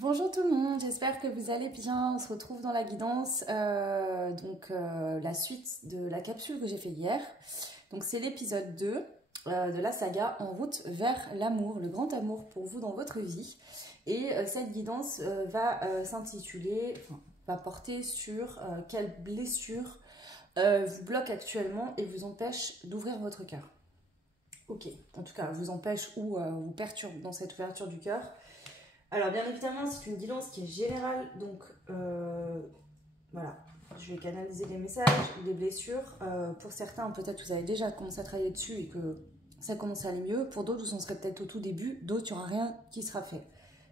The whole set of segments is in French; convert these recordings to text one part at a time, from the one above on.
Bonjour tout le monde, j'espère que vous allez bien. On se retrouve dans la guidance, la suite de la capsule que j'ai fait hier. Donc c'est l'épisode 2 de la saga En route vers l'amour, le grand amour pour vous dans votre vie. Et cette guidance va porter sur quelle blessure vous bloque actuellement et vous empêche d'ouvrir votre cœur. Ok, en tout cas vous empêche ou vous perturbe dans cette ouverture du cœur. Alors bien évidemment c'est une guidance qui est générale, donc voilà, je vais canaliser des messages, des blessures. Pour certains peut-être vous avez déjà commencé à travailler dessus et que ça commence à aller mieux. Pour d'autres vous en serez peut-être au tout début, d'autres il n'y aura rien qui sera fait.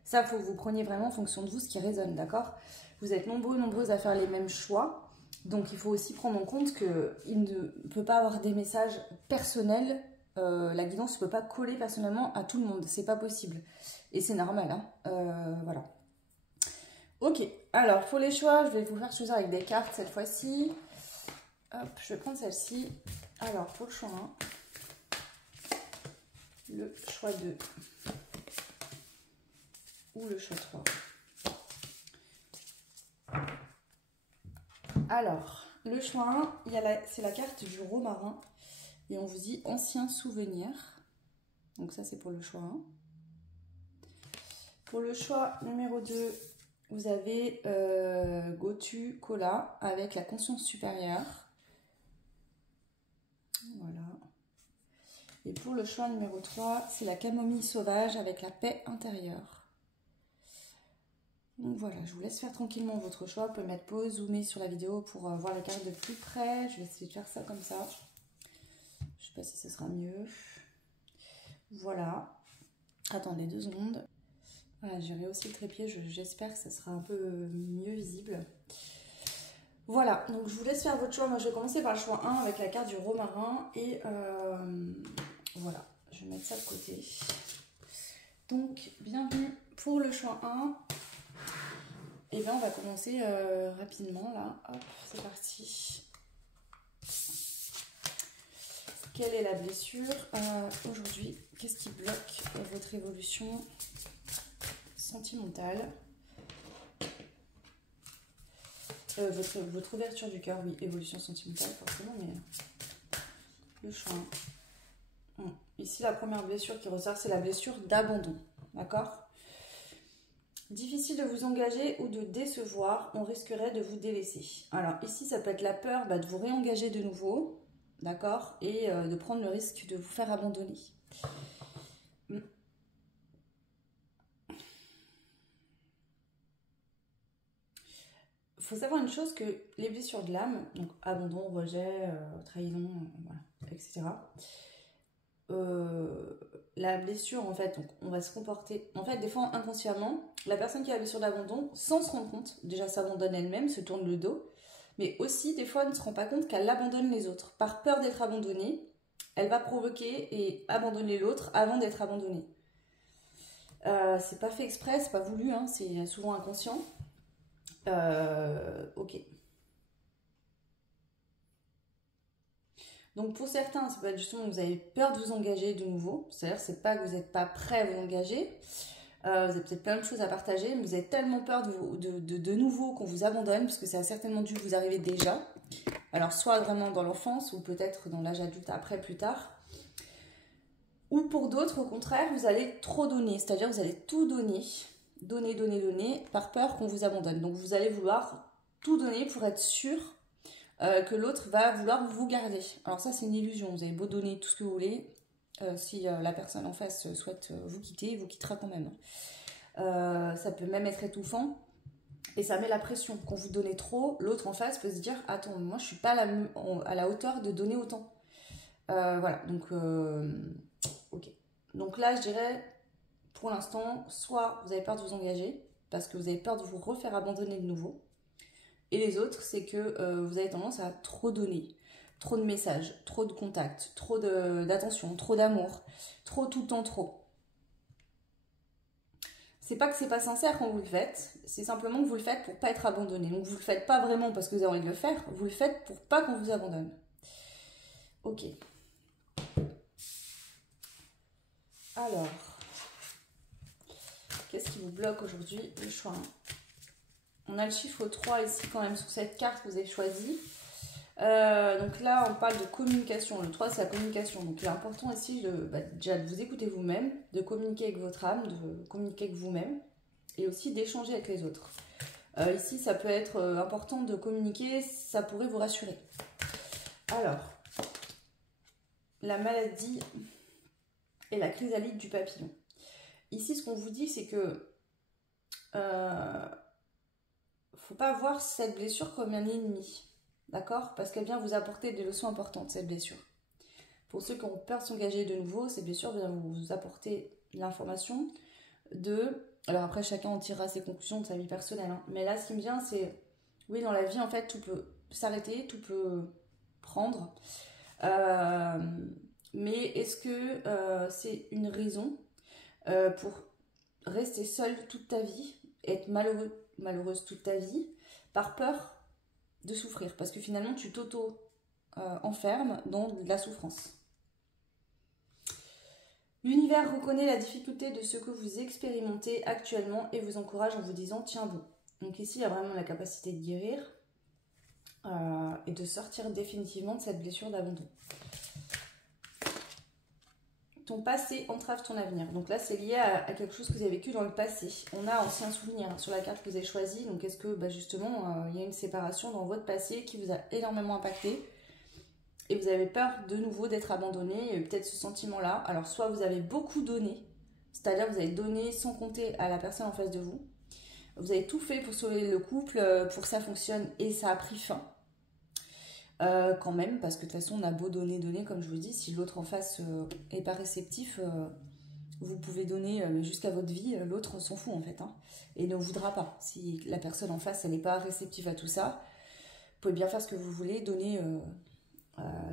Ça, il faut que vous preniez vraiment en fonction de vous ce qui résonne, d'accord? Vous êtes nombreuses à faire les mêmes choix, donc il faut aussi prendre en compte qu'il ne peut pas avoir des messages personnels. La guidance ne peut pas coller personnellement à tout le monde, c'est pas possible. Et c'est normal, hein. Voilà. Ok, alors pour les choix, je vais vous faire choisir avec des cartes cette fois-ci. Hop, je vais prendre celle-ci. Alors pour le choix 1, le choix 2 ou le choix 3. Alors, le choix 1, c'est la carte du romarin. Et on vous dit ancien souvenir. Donc ça, c'est pour le choix 1. Pour le choix numéro 2, vous avez Gotu Kola avec la conscience supérieure. Voilà. Et pour le choix numéro 3, c'est la camomille sauvage avec la paix intérieure. Donc voilà, je vous laisse faire tranquillement votre choix. Vous pouvez mettre pause, zoomer sur la vidéo pour voir les cartes de plus près. Je vais essayer de faire ça comme ça. Je sais pas si ce sera mieux. Voilà. Attendez 2 secondes. Voilà, j'ai rehaussé le trépied. J'espère que ça sera un peu mieux visible. Voilà, donc je vous laisse faire votre choix. Moi, je vais commencer par le choix 1 avec la carte du romarin. Et voilà, je vais mettre ça de côté. Donc, bienvenue pour le choix 1. Et bien, on va commencer rapidement, là. Hop, c'est parti. Quelle est la blessure aujourd'hui? Qu'est-ce qui bloque votre évolution sentimentale? Votre ouverture du cœur, oui, évolution sentimentale forcément, mais le choix. Ici, la première blessure qui ressort, c'est la blessure d'abandon, d'accord? Difficile de vous engager ou de décevoir, on risquerait de vous délaisser. Alors ici, ça peut être la peur de vous réengager de nouveau, d'accord? Et de prendre le risque de vous faire abandonner. Il faut savoir une chose, que les blessures de l'âme, donc abandon, rejet, trahison, voilà, etc. La blessure, en fait, donc on va se comporter, en fait, des fois inconsciemment, la personne qui a la blessure d'abandon, sans se rendre compte, déjà s'abandonne elle-même, se tourne le dos, mais aussi des fois elle ne se rend pas compte qu'elle abandonne les autres. Par peur d'être abandonnée, elle va provoquer et abandonner l'autre avant d'être abandonnée. C'est pas fait exprès, c'est pas voulu, hein, c'est souvent inconscient. Ok. Donc pour certains, ça peut être justement que vous avez peur de vous engager de nouveau. C'est-à-dire c'est pas que vous n'êtes pas prêt à vous engager. Vous avez peut-être plein de choses à partager, mais vous avez tellement peur de nouveau qu'on vous abandonne, parce que ça a certainement dû vous arriver déjà. Alors soit vraiment dans l'enfance, ou peut-être dans l'âge adulte après, plus tard. Ou pour d'autres, au contraire, vous allez trop donner. C'est-à-dire vous allez tout donner. Donner, par peur qu'on vous abandonne. Donc vous allez vouloir tout donner pour être sûr que l'autre va vouloir vous garder. Alors ça, c'est une illusion. Vous avez beau donner tout ce que vous voulez, si la personne en face souhaite vous quitter, il vous quittera quand même. Ça peut même être étouffant et ça met la pression. Quand vous donnez trop, l'autre en face peut se dire « Attends, moi je suis pas à la hauteur de donner autant. » Voilà, donc ok. Donc là, je dirais, pour l'instant, soit vous avez peur de vous engager parce que vous avez peur de vous refaire abandonner de nouveau. Et les autres, c'est que vous avez tendance à trop donner. Trop de messages, trop de contacts, trop d'attention, trop d'amour, trop tout le temps trop. C'est pas que c'est pas sincère quand vous le faites, c'est simplement que vous le faites pour pas être abandonné. Donc vous le faites pas vraiment parce que vous avez envie de le faire, vous le faites pour pas qu'on vous abandonne. Ok. Alors, qu'est-ce qui vous bloque aujourd'hui? Le choix 1. On a le chiffre 3 ici quand même sur cette carte que vous avez choisie. Donc là, on parle de communication. Le 3, c'est la communication. Donc il est important ici déjà de vous écouter vous-même, de communiquer avec votre âme, de communiquer avec vous-même et aussi d'échanger avec les autres. Ici, ça peut être important de communiquer, ça pourrait vous rassurer. Alors, la maladie et la chrysalide du papillon. Ici, ce qu'on vous dit, c'est que faut pas voir cette blessure comme un ennemi, d'accord? Parce qu'elle vient vous apporter des leçons importantes, cette blessure. Pour ceux qui ont peur de s'engager de nouveau, cette blessure vient vous apporter l'information de... Alors après, chacun en tirera ses conclusions de sa vie personnelle, hein. Mais là, ce qui me vient, c'est... Oui, dans la vie, en fait, tout peut s'arrêter, tout peut prendre. Mais est-ce que c'est une raison pour rester seule toute ta vie, être malheureuse toute ta vie, par peur de souffrir? Parce que finalement, tu t'auto-enfermes dans de la souffrance. L'univers reconnaît la difficulté de ce que vous expérimentez actuellement et vous encourage en vous disant « tiens bon ». Donc ici, il y a vraiment la capacité de guérir et de sortir définitivement de cette blessure d'abandon. Ton passé entrave ton avenir. Donc là, c'est lié à quelque chose que vous avez vécu dans le passé. On a ancien souvenir sur la carte que vous avez choisie. Donc est-ce que justement, il y a une séparation dans votre passé qui vous a énormément impacté et vous avez peur de nouveau d'être abandonné, et peut-être ce sentiment-là. Alors soit vous avez beaucoup donné, c'est-à-dire vous avez donné sans compter à la personne en face de vous. Vous avez tout fait pour sauver le couple, pour que ça fonctionne et ça a pris fin. Quand même, parce que de toute façon on a beau donner, comme je vous dis, si l'autre en face est pas réceptif, vous pouvez donner jusqu'à votre vie, l'autre s'en fout en fait, hein, et ne voudra pas. Si la personne en face elle n'est pas réceptive à tout ça, vous pouvez bien faire ce que vous voulez, donner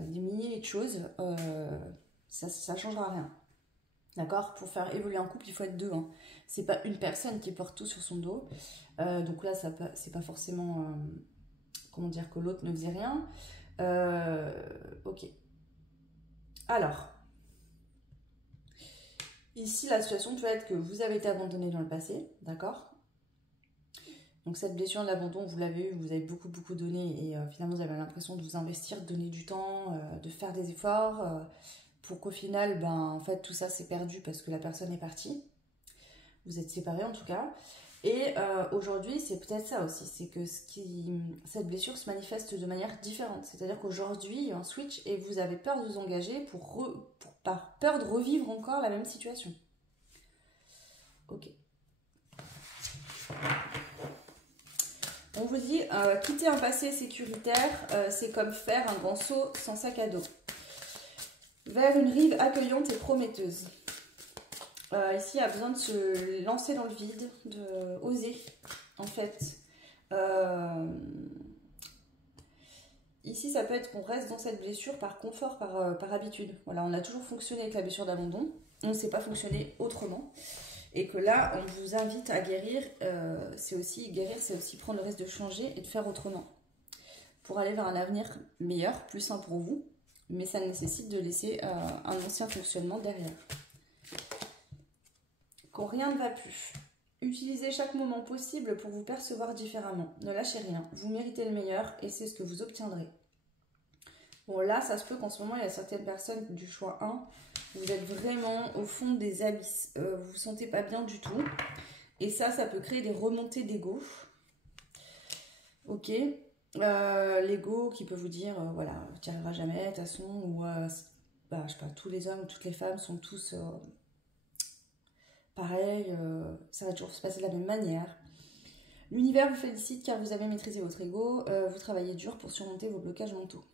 des milliers de choses, ça ne changera rien. D'accord? Pour faire évoluer un couple, il faut être deux, hein. C'est pas une personne qui porte tout sur son dos. Donc là, c'est pas forcément comment dire que l'autre ne faisait rien. Ok. Alors, ici, la situation peut être que vous avez été abandonné dans le passé, d'accord? Donc cette blessure de l'abandon, vous l'avez eu, vous avez beaucoup donné et finalement vous avez l'impression de vous investir, de donner du temps, de faire des efforts pour qu'au final, en fait, tout ça s'est perdu parce que la personne est partie. Vous êtes séparés en tout cas. Et aujourd'hui, c'est peut-être ça aussi, c'est que cette blessure se manifeste de manière différente. C'est-à-dire qu'aujourd'hui, il y a un switch et vous avez peur de vous engager par peur de revivre encore la même situation. Ok. On vous dit, quitter un passé sécuritaire, c'est comme faire un grand saut sans sac à dos. Vers une rive accueillante et prometteuse. Ici, il y a besoin de se lancer dans le vide, de oser, en fait. Ici, ça peut être qu'on reste dans cette blessure par confort, par habitude. Voilà, on a toujours fonctionné avec la blessure d'abandon, on ne sait pas fonctionner autrement. Et que là, on vous invite à guérir, c'est aussi prendre le risque de changer et de faire autrement. Pour aller vers un avenir meilleur, plus sain pour vous, mais ça nécessite de laisser un ancien fonctionnement derrière. Quand rien ne va plus, utilisez chaque moment possible pour vous percevoir différemment. Ne lâchez rien, vous méritez le meilleur et c'est ce que vous obtiendrez. Bon là, ça se peut qu'en ce moment, il y a certaines personnes du choix 1, vous êtes vraiment au fond des abysses, vous vous sentez pas bien du tout. Et ça peut créer des remontées d'ego. Ok, l'ego qui peut vous dire, voilà, tu n'y arriveras jamais, de toute façon, ou je sais pas, tous les hommes, toutes les femmes sont tous pareils, ça va toujours se passer de la même manière. L'univers vous félicite car vous avez maîtrisé votre ego, vous travaillez dur pour surmonter vos blocages mentaux.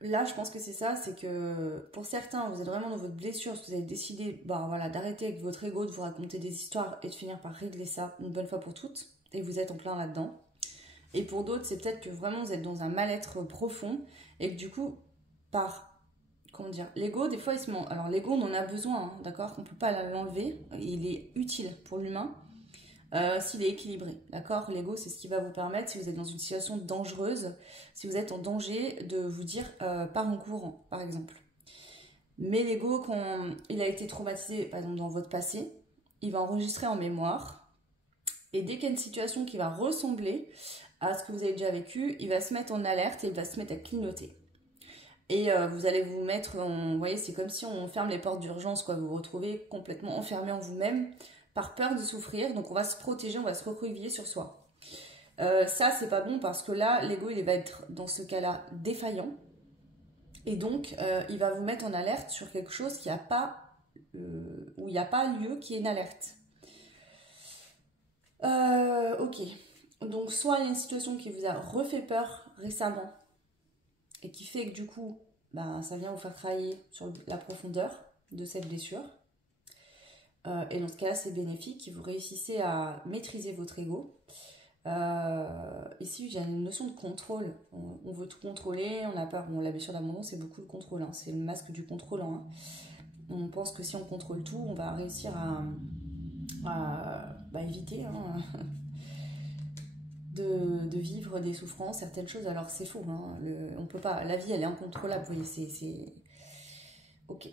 Là, je pense que c'est ça, c'est que pour certains, vous êtes vraiment dans votre blessure, parce que vous avez décidé d'arrêter avec votre ego, de vous raconter des histoires et de finir par régler ça une bonne fois pour toutes, et vous êtes en plein là-dedans. Et pour d'autres, c'est peut-être que vraiment vous êtes dans un mal-être profond, et que du coup, l'ego, des fois, il se ment. Alors l'ego, on en a besoin, hein, d'accord? On ne peut pas l'enlever, il est utile pour l'humain. S'il est équilibré, d'accord? L'ego, c'est ce qui va vous permettre, si vous êtes dans une situation dangereuse, si vous êtes en danger, de vous dire pars en courant, par exemple. Mais l'ego, quand il a été traumatisé, par exemple, dans votre passé, il va enregistrer en mémoire. Et dès qu'il y a une situation qui va ressembler à ce que vous avez déjà vécu, il va se mettre en alerte et il va se mettre à clignoter. Et vous allez vous mettre, vous voyez, c'est comme si on ferme les portes d'urgence, quoi. Vous vous retrouvez complètement enfermé en vous-même par peur de souffrir. Donc on va se protéger, on va se recroqueviller sur soi. Ça, c'est pas bon parce que là, l'ego, il va être dans ce cas-là défaillant. Et donc, il va vous mettre en alerte sur quelque chose qui a pas, où il n'y a pas lieu qui est une alerte. Ok. Donc, soit il y a une situation qui vous a refait peur récemment et qui fait que du coup, bah, ça vient vous faire travailler sur la profondeur de cette blessure. Et dans ce cas-là, c'est bénéfique, vous réussissez à maîtriser votre ego. Ici, j'ai une notion de contrôle. On veut tout contrôler, on a peur. Bon, la blessure d'abandon, c'est beaucoup le contrôle. Hein. C'est le masque du contrôlant. Hein. On pense que si on contrôle tout, on va réussir à éviter de vivre des souffrances, certaines choses. Alors, c'est faux. Hein. On peut pas. La vie, elle est incontrôlable. Vous voyez, c'est... Ok.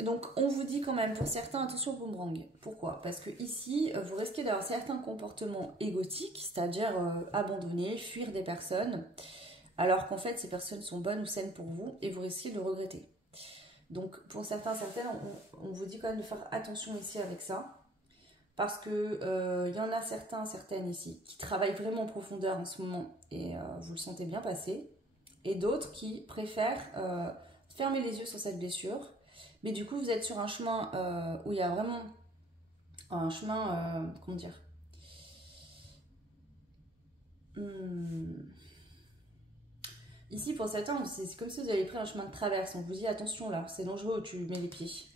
Donc, on vous dit quand même, pour certains, attention au boomerang. Pourquoi? Parce que ici, vous risquez d'avoir certains comportements égotiques, c'est-à-dire abandonner, fuir des personnes, alors qu'en fait, ces personnes sont bonnes ou saines pour vous, et vous risquez de le regretter. Donc, pour certains, certaines, on vous dit quand même de faire attention ici avec ça, parce que y en a certains, certaines ici, qui travaillent vraiment en profondeur en ce moment, et vous le sentez bien passer, et d'autres qui préfèrent fermer les yeux sur cette blessure. Mais du coup, vous êtes sur un chemin où il y a vraiment un chemin, comment dire, ici, pour certains, c'est comme si vous avez pris un chemin de traverse. On vous dit, attention là, c'est dangereux où tu mets les pieds.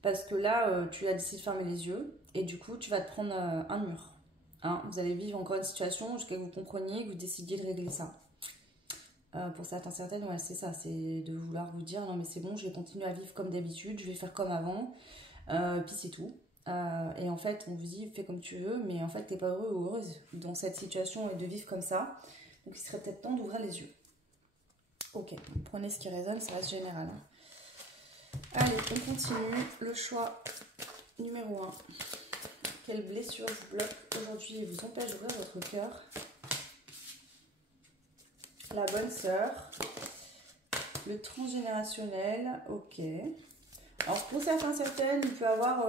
Parce que là, tu as décidé de fermer les yeux et du coup, tu vas te prendre un mur. Hein, vous allez vivre encore une situation jusqu'à ce que vous compreniez, que vous décidiez de régler ça. Pour certains, certaines, ouais, c'est ça, c'est de vouloir vous dire non mais c'est bon, je vais continuer à vivre comme d'habitude, je vais faire comme avant, puis c'est tout. Et en fait, on vous dit fais comme tu veux, mais en fait t'es pas heureux ou heureuse dans cette situation et de vivre comme ça. Donc il serait peut-être temps d'ouvrir les yeux. Ok, prenez ce qui résonne, ça reste général. Hein. Allez, on continue. Le choix numéro 1. Quelle blessure vous bloque aujourd'hui et vous empêche d'ouvrir votre cœur? La bonne sœur, le transgénérationnel, ok. Alors pour certains, certaines, il peut avoir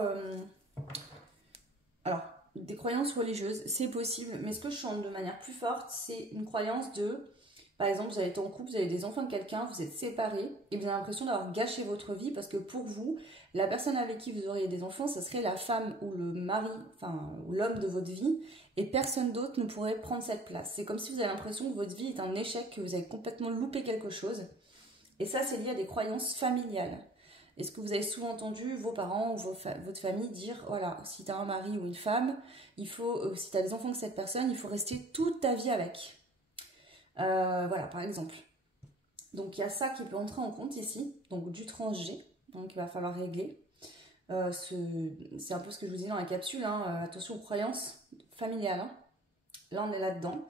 des croyances religieuses, c'est possible, mais ce que je chante de manière plus forte, c'est une croyance de, par exemple, vous avez été en couple, vous avez des enfants de quelqu'un, vous êtes séparés, et vous avez l'impression d'avoir gâché votre vie, parce que pour vous, la personne avec qui vous auriez des enfants, ce serait la femme ou le mari, enfin, ou l'homme de votre vie, et personne d'autre ne pourrait prendre cette place. C'est comme si vous avez l'impression que votre vie est un échec, que vous avez complètement loupé quelque chose. Et ça, c'est lié à des croyances familiales. Est-ce que vous avez souvent entendu vos parents ou votre famille dire, voilà, si tu as un mari ou une femme, si tu as des enfants de cette personne, il faut rester toute ta vie avec. Voilà, par exemple. Donc, il y a ça qui peut entrer en compte ici, donc du trans-G, donc il va falloir régler. C'est un peu ce que je vous disais dans la capsule, hein, attention aux croyances familiales. Hein. Là, on est là-dedans.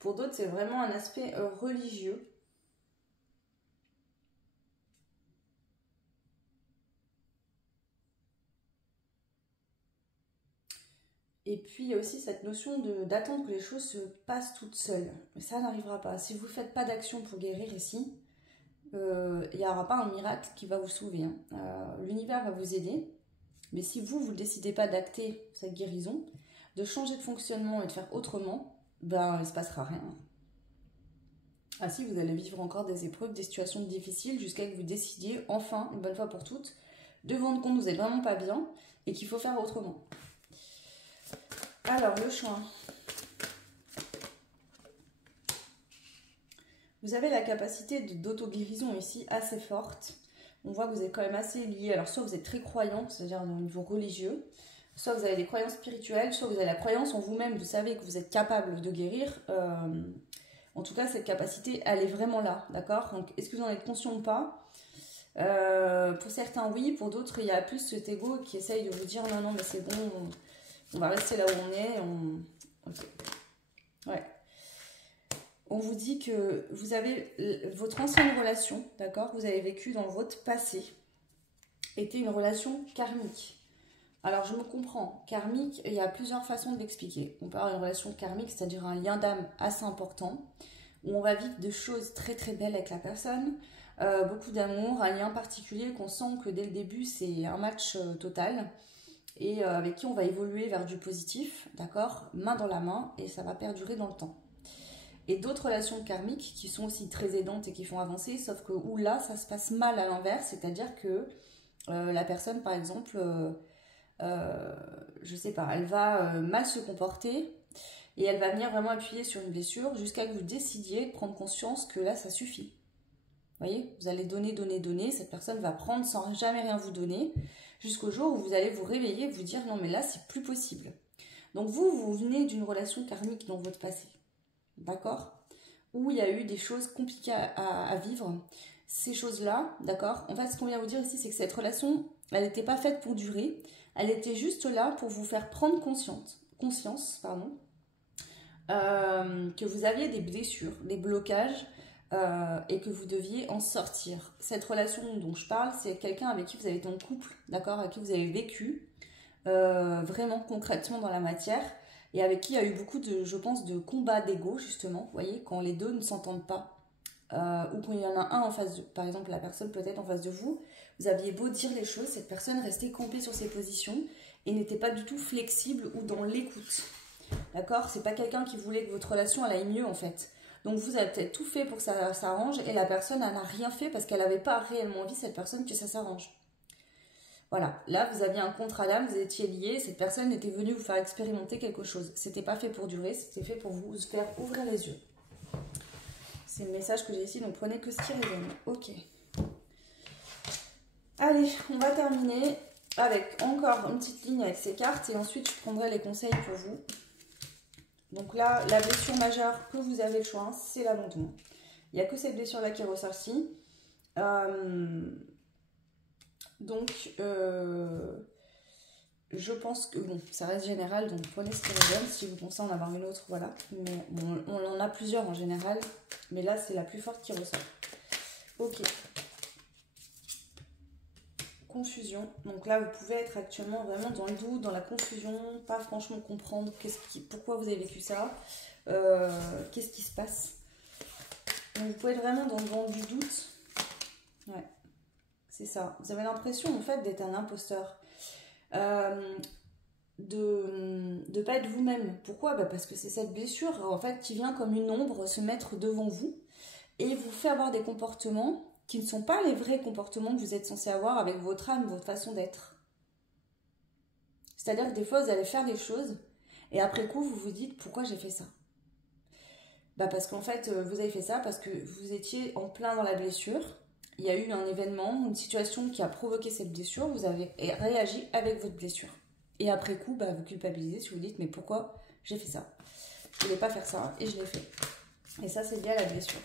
Pour d'autres, c'est vraiment un aspect religieux. Et puis, il y a aussi cette notion d'attendre que les choses se passent toutes seules. Mais ça n'arrivera pas. Si vous ne faites pas d'action pour guérir ici, il n'y aura pas un miracle qui va vous sauver. Hein. L'univers va vous aider. Mais si vous ne décidez pas d'acter cette guérison, de changer de fonctionnement et de faire autrement, ben, il ne se passera rien. Ah si, vous allez vivre encore des épreuves, des situations difficiles, jusqu'à ce que vous décidiez, enfin, une bonne fois pour toutes, de vous rendre compte que vous n'êtes vraiment pas bien et qu'il faut faire autrement. Alors, le choix. Vous avez la capacité d'auto-guérison ici assez forte. On voit que vous êtes quand même assez lié. Alors, soit vous êtes très croyant, c'est-à-dire au niveau religieux, soit vous avez des croyances spirituelles, soit vous avez la croyance en vous-même, vous savez que vous êtes capable de guérir. En tout cas, cette capacité, elle est vraiment là, d'accord? Donc, est-ce que vous en êtes conscient ou pas? Pour certains, oui. Pour d'autres, il y a plus cet ego qui essaye de vous dire non, non, mais c'est bon, on va rester là où on est. Okay. Ouais. On vous dit que vous avez votre ancienne relation, d'accord? Vous avez vécu dans votre passé, était une relation karmique. Alors, je me comprends. Karmique, il y a plusieurs façons de l'expliquer. On peut avoir une relation karmique, c'est-à-dire un lien d'âme assez important, où on va vivre des choses très très belles avec la personne, beaucoup d'amour, un lien particulier qu'on sent que dès le début, c'est un match total, et avec qui on va évoluer vers du positif, d'accord, main dans la main, et ça va perdurer dans le temps. Et d'autres relations karmiques qui sont aussi très aidantes et qui font avancer, sauf que où là, ça se passe mal à l'inverse, c'est-à-dire que la personne, par exemple, je sais pas, elle va mal se comporter et elle va venir vraiment appuyer sur une blessure jusqu'à que vous décidiez de prendre conscience que là, ça suffit. Vous voyez, vous allez donner, donner, donner, cette personne va prendre sans jamais rien vous donner, jusqu'au jour où vous allez vous réveiller et vous dire non mais là, c'est plus possible. Donc vous venez d'une relation karmique dans votre passé, d'accord, où il y a eu des choses compliquées à vivre. Ces choses-là, d'accord, en fait, ce qu'on vient vous dire ici, c'est que cette relation, elle n'était pas faite pour durer, elle était juste là pour vous faire prendre conscience, que vous aviez des blessures, des blocages, et que vous deviez en sortir. Cette relation dont je parle, c'est quelqu'un avec qui vous avez été en couple, d'accord, avec qui vous avez vécu, vraiment concrètement dans la matière, et avec qui il y a eu beaucoup de, je pense, de combats d'ego, justement, vous voyez, quand les deux ne s'entendent pas, ou quand il y en a un en face de, par exemple, la personne peut-être en face de vous, vous aviez beau dire les choses, cette personne restait campée sur ses positions et n'était pas du tout flexible ou dans l'écoute. D'accord? C'est pas quelqu'un qui voulait que votre relation elle aille mieux en fait. Donc vous avez peut-être tout fait pour que ça s'arrange et la personne elle n'a rien fait parce qu'elle n'avait pas réellement envie, cette personne, que ça s'arrange. Voilà, là vous aviez un contrat d'âme, vous étiez liés, cette personne était venue vous faire expérimenter quelque chose. C'était pas fait pour durer, c'était fait pour vous faire ouvrir les yeux. C'est le message que j'ai ici, donc prenez que ce qui résonne. Ok. Allez, on va terminer avec encore une petite ligne avec ces cartes et ensuite je prendrai les conseils pour vous. Donc là, la blessure majeure que vous avez le choix, c'est l'abandon. Il n'y a que cette blessure-là qui est ressortie. Je pense que, bon, ça reste général, donc prenez ce qui résonne. Si vous pensez en avoir une autre, voilà. Mais bon, on en a plusieurs en général, mais là, c'est la plus forte qui ressort. Ok. Confusion. Donc là, vous pouvez être actuellement vraiment dans le doute, dans la confusion, pas franchement comprendre pourquoi vous avez vécu ça, qu'est-ce qui se passe. Donc vous pouvez être vraiment dans du doute. Ouais, c'est ça. Vous avez l'impression en fait d'être un imposteur. De pas être vous-même. Pourquoi? Parce que c'est cette blessure en fait qui vient comme une ombre se mettre devant vous et vous fait avoir des comportements qui ne sont pas les vrais comportements que vous êtes censé avoir avec votre âme, votre façon d'être. C'est-à-dire que des fois, vous allez faire des choses et après coup, vous vous dites pourquoi j'ai fait ça. Parce qu'en fait, vous avez fait ça parce que vous étiez en plein dans la blessure. Il y a eu un événement, une situation qui a provoqué cette blessure. Vous avez réagi avec votre blessure. Et après coup, vous culpabilisez si vous dites mais pourquoi j'ai fait ça. Je ne voulais pas faire ça et je l'ai fait. Et ça, c'est lié à la blessure.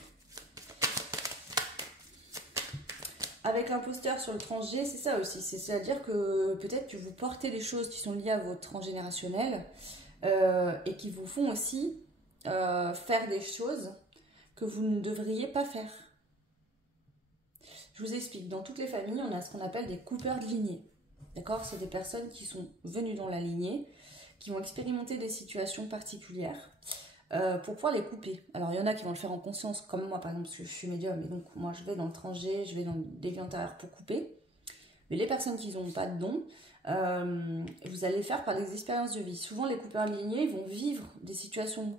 Avec l'imposteur sur le transgé, c'est ça aussi. C'est-à-dire que peut-être que vous portez des choses qui sont liées à votre transgénérationnel et qui vous font aussi faire des choses que vous ne devriez pas faire. Je vous explique. Dans toutes les familles, on a ce qu'on appelle des coupeurs de lignée. D'accord? C'est des personnes qui sont venues dans la lignée, qui vont expérimenter des situations particulières pour pouvoir les couper. Alors, il y en a qui vont le faire en conscience, comme moi, par exemple, parce que je suis médium, et donc moi, je vais dans le transgé, je vais dans des vies antérieures pour couper. Mais les personnes qui n'ont pas de don, vous allez le faire par des expériences de vie. Souvent, les coupeurs de lignée vont vivre des situations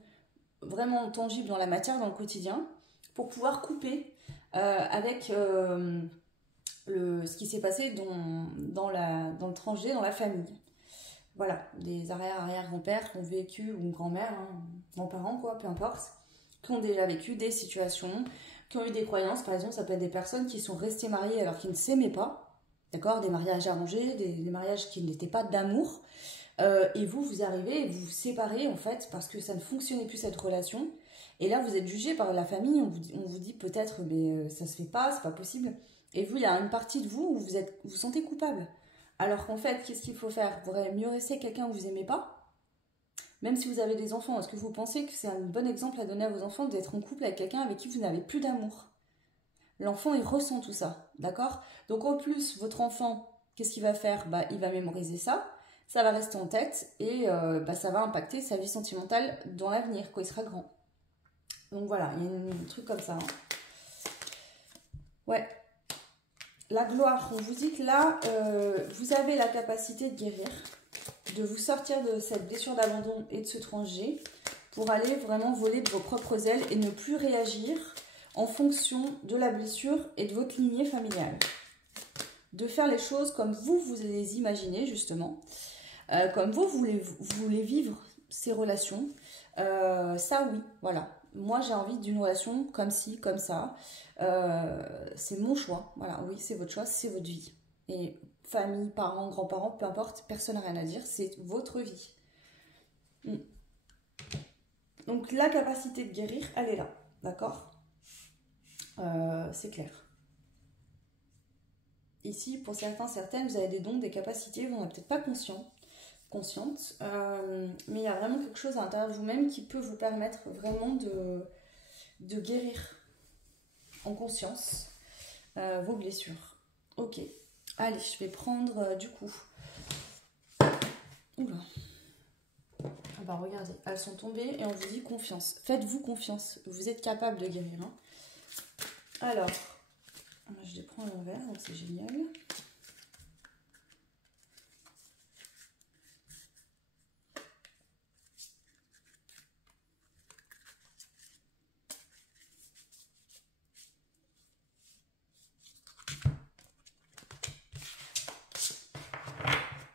vraiment tangibles dans la matière, dans le quotidien, pour pouvoir couper avec ce qui s'est passé dans le transgé, dans la famille. Voilà, des arrière-grands-pères qui ont vécu, ou grand-mère, grands-parents, quoi, peu importe, qui ont déjà vécu des situations, qui ont eu des croyances. Par exemple, ça peut être des personnes qui sont restées mariées alors qu'ils ne s'aimaient pas, d'accord, des mariages arrangés, des mariages qui n'étaient pas d'amour, et vous arrivez et vous vous séparez, en fait, parce que ça ne fonctionnait plus cette relation, et là, vous êtes jugé par la famille, on vous dit peut-être, mais ça se fait pas, c'est pas possible, et vous, il y a une partie de vous où vous vous sentez coupable. Alors qu'en fait, qu'est-ce qu'il faut faire? Vous pourrez mieux rester quelqu'un que vous n'aimez pas. Même si vous avez des enfants, est-ce que vous pensez que c'est un bon exemple à donner à vos enfants d'être en couple avec quelqu'un avec qui vous n'avez plus d'amour? L'enfant, il ressent tout ça, d'accord? Donc en plus, votre enfant, qu'est-ce qu'il va faire? Il va mémoriser ça. ça va rester en tête et ça va impacter sa vie sentimentale dans l'avenir, quand il sera grand. Donc voilà, il y a un truc comme ça. Hein. Ouais. La gloire, on vous dit que là, vous avez la capacité de guérir, de vous sortir de cette blessure d'abandon et de ce transgé pour aller vraiment voler de vos propres ailes et ne plus réagir en fonction de la blessure et de votre lignée familiale. De faire les choses comme vous les imaginez, justement. Comme vous voulez vivre ces relations. Ça, oui, voilà. Moi, j'ai envie d'une relation comme ci, comme ça. C'est mon choix. Voilà, oui, c'est votre choix, c'est votre vie. Et famille, parents, grands-parents, peu importe, personne n'a rien à dire. C'est votre vie. Donc, la capacité de guérir, elle est là. D'accord ? C'est clair. Ici, pour certains, certaines, vous avez des dons, des capacités, vous n'en êtes peut-être pas consciente, mais il y a vraiment quelque chose à l'intérieur de vous-même qui peut vous permettre vraiment de guérir en conscience vos blessures. Ok, allez, je vais prendre du coup. Oula. Ah bah regardez, elles sont tombées et on vous dit confiance. Faites-vous confiance, vous êtes capable de guérir. Hein. Alors, je les prends à l'envers, donc c'est génial.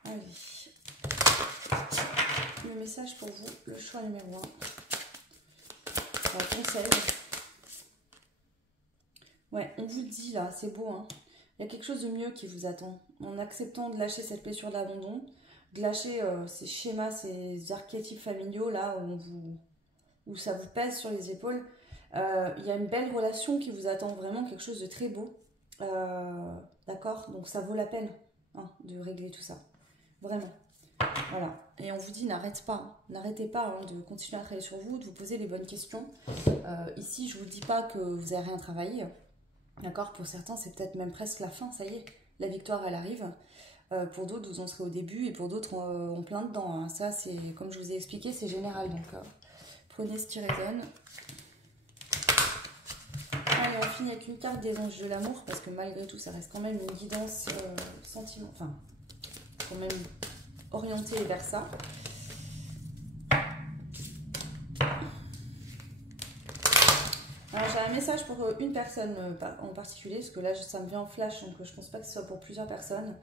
Allez. Le message pour vous, le choix numéro 1. Conseil. Ouais, on vous le dit là, c'est beau, hein. Il y a quelque chose de mieux qui vous attend. En acceptant de lâcher cette blessure d'abandon, de lâcher ces schémas, ces archétypes familiaux là où ça vous pèse sur les épaules, il y a une belle relation qui vous attend, vraiment quelque chose de très beau. D'accord ? Donc ça vaut la peine de régler tout ça. Vraiment. Voilà. Et on vous dit n'arrêtez pas de continuer à travailler sur vous, de vous poser les bonnes questions. Ici, je ne vous dis pas que vous n'avez rien travaillé. D'accord ? Pour certains, c'est peut-être même presque la fin, ça y est. La victoire, elle arrive. Pour d'autres, vous en serez au début et pour d'autres, en plein dedans. Hein. Ça, c'est comme je vous ai expliqué, c'est général. Donc, prenez ce qui résonne. Allez, on finit avec une carte des anges de l'amour parce que malgré tout, ça reste quand même une guidance sentiment. Enfin, quand même orientée vers ça. Alors j'ai un message pour une personne en particulier, parce que là ça me vient en flash, donc je pense pas que ce soit pour plusieurs personnes.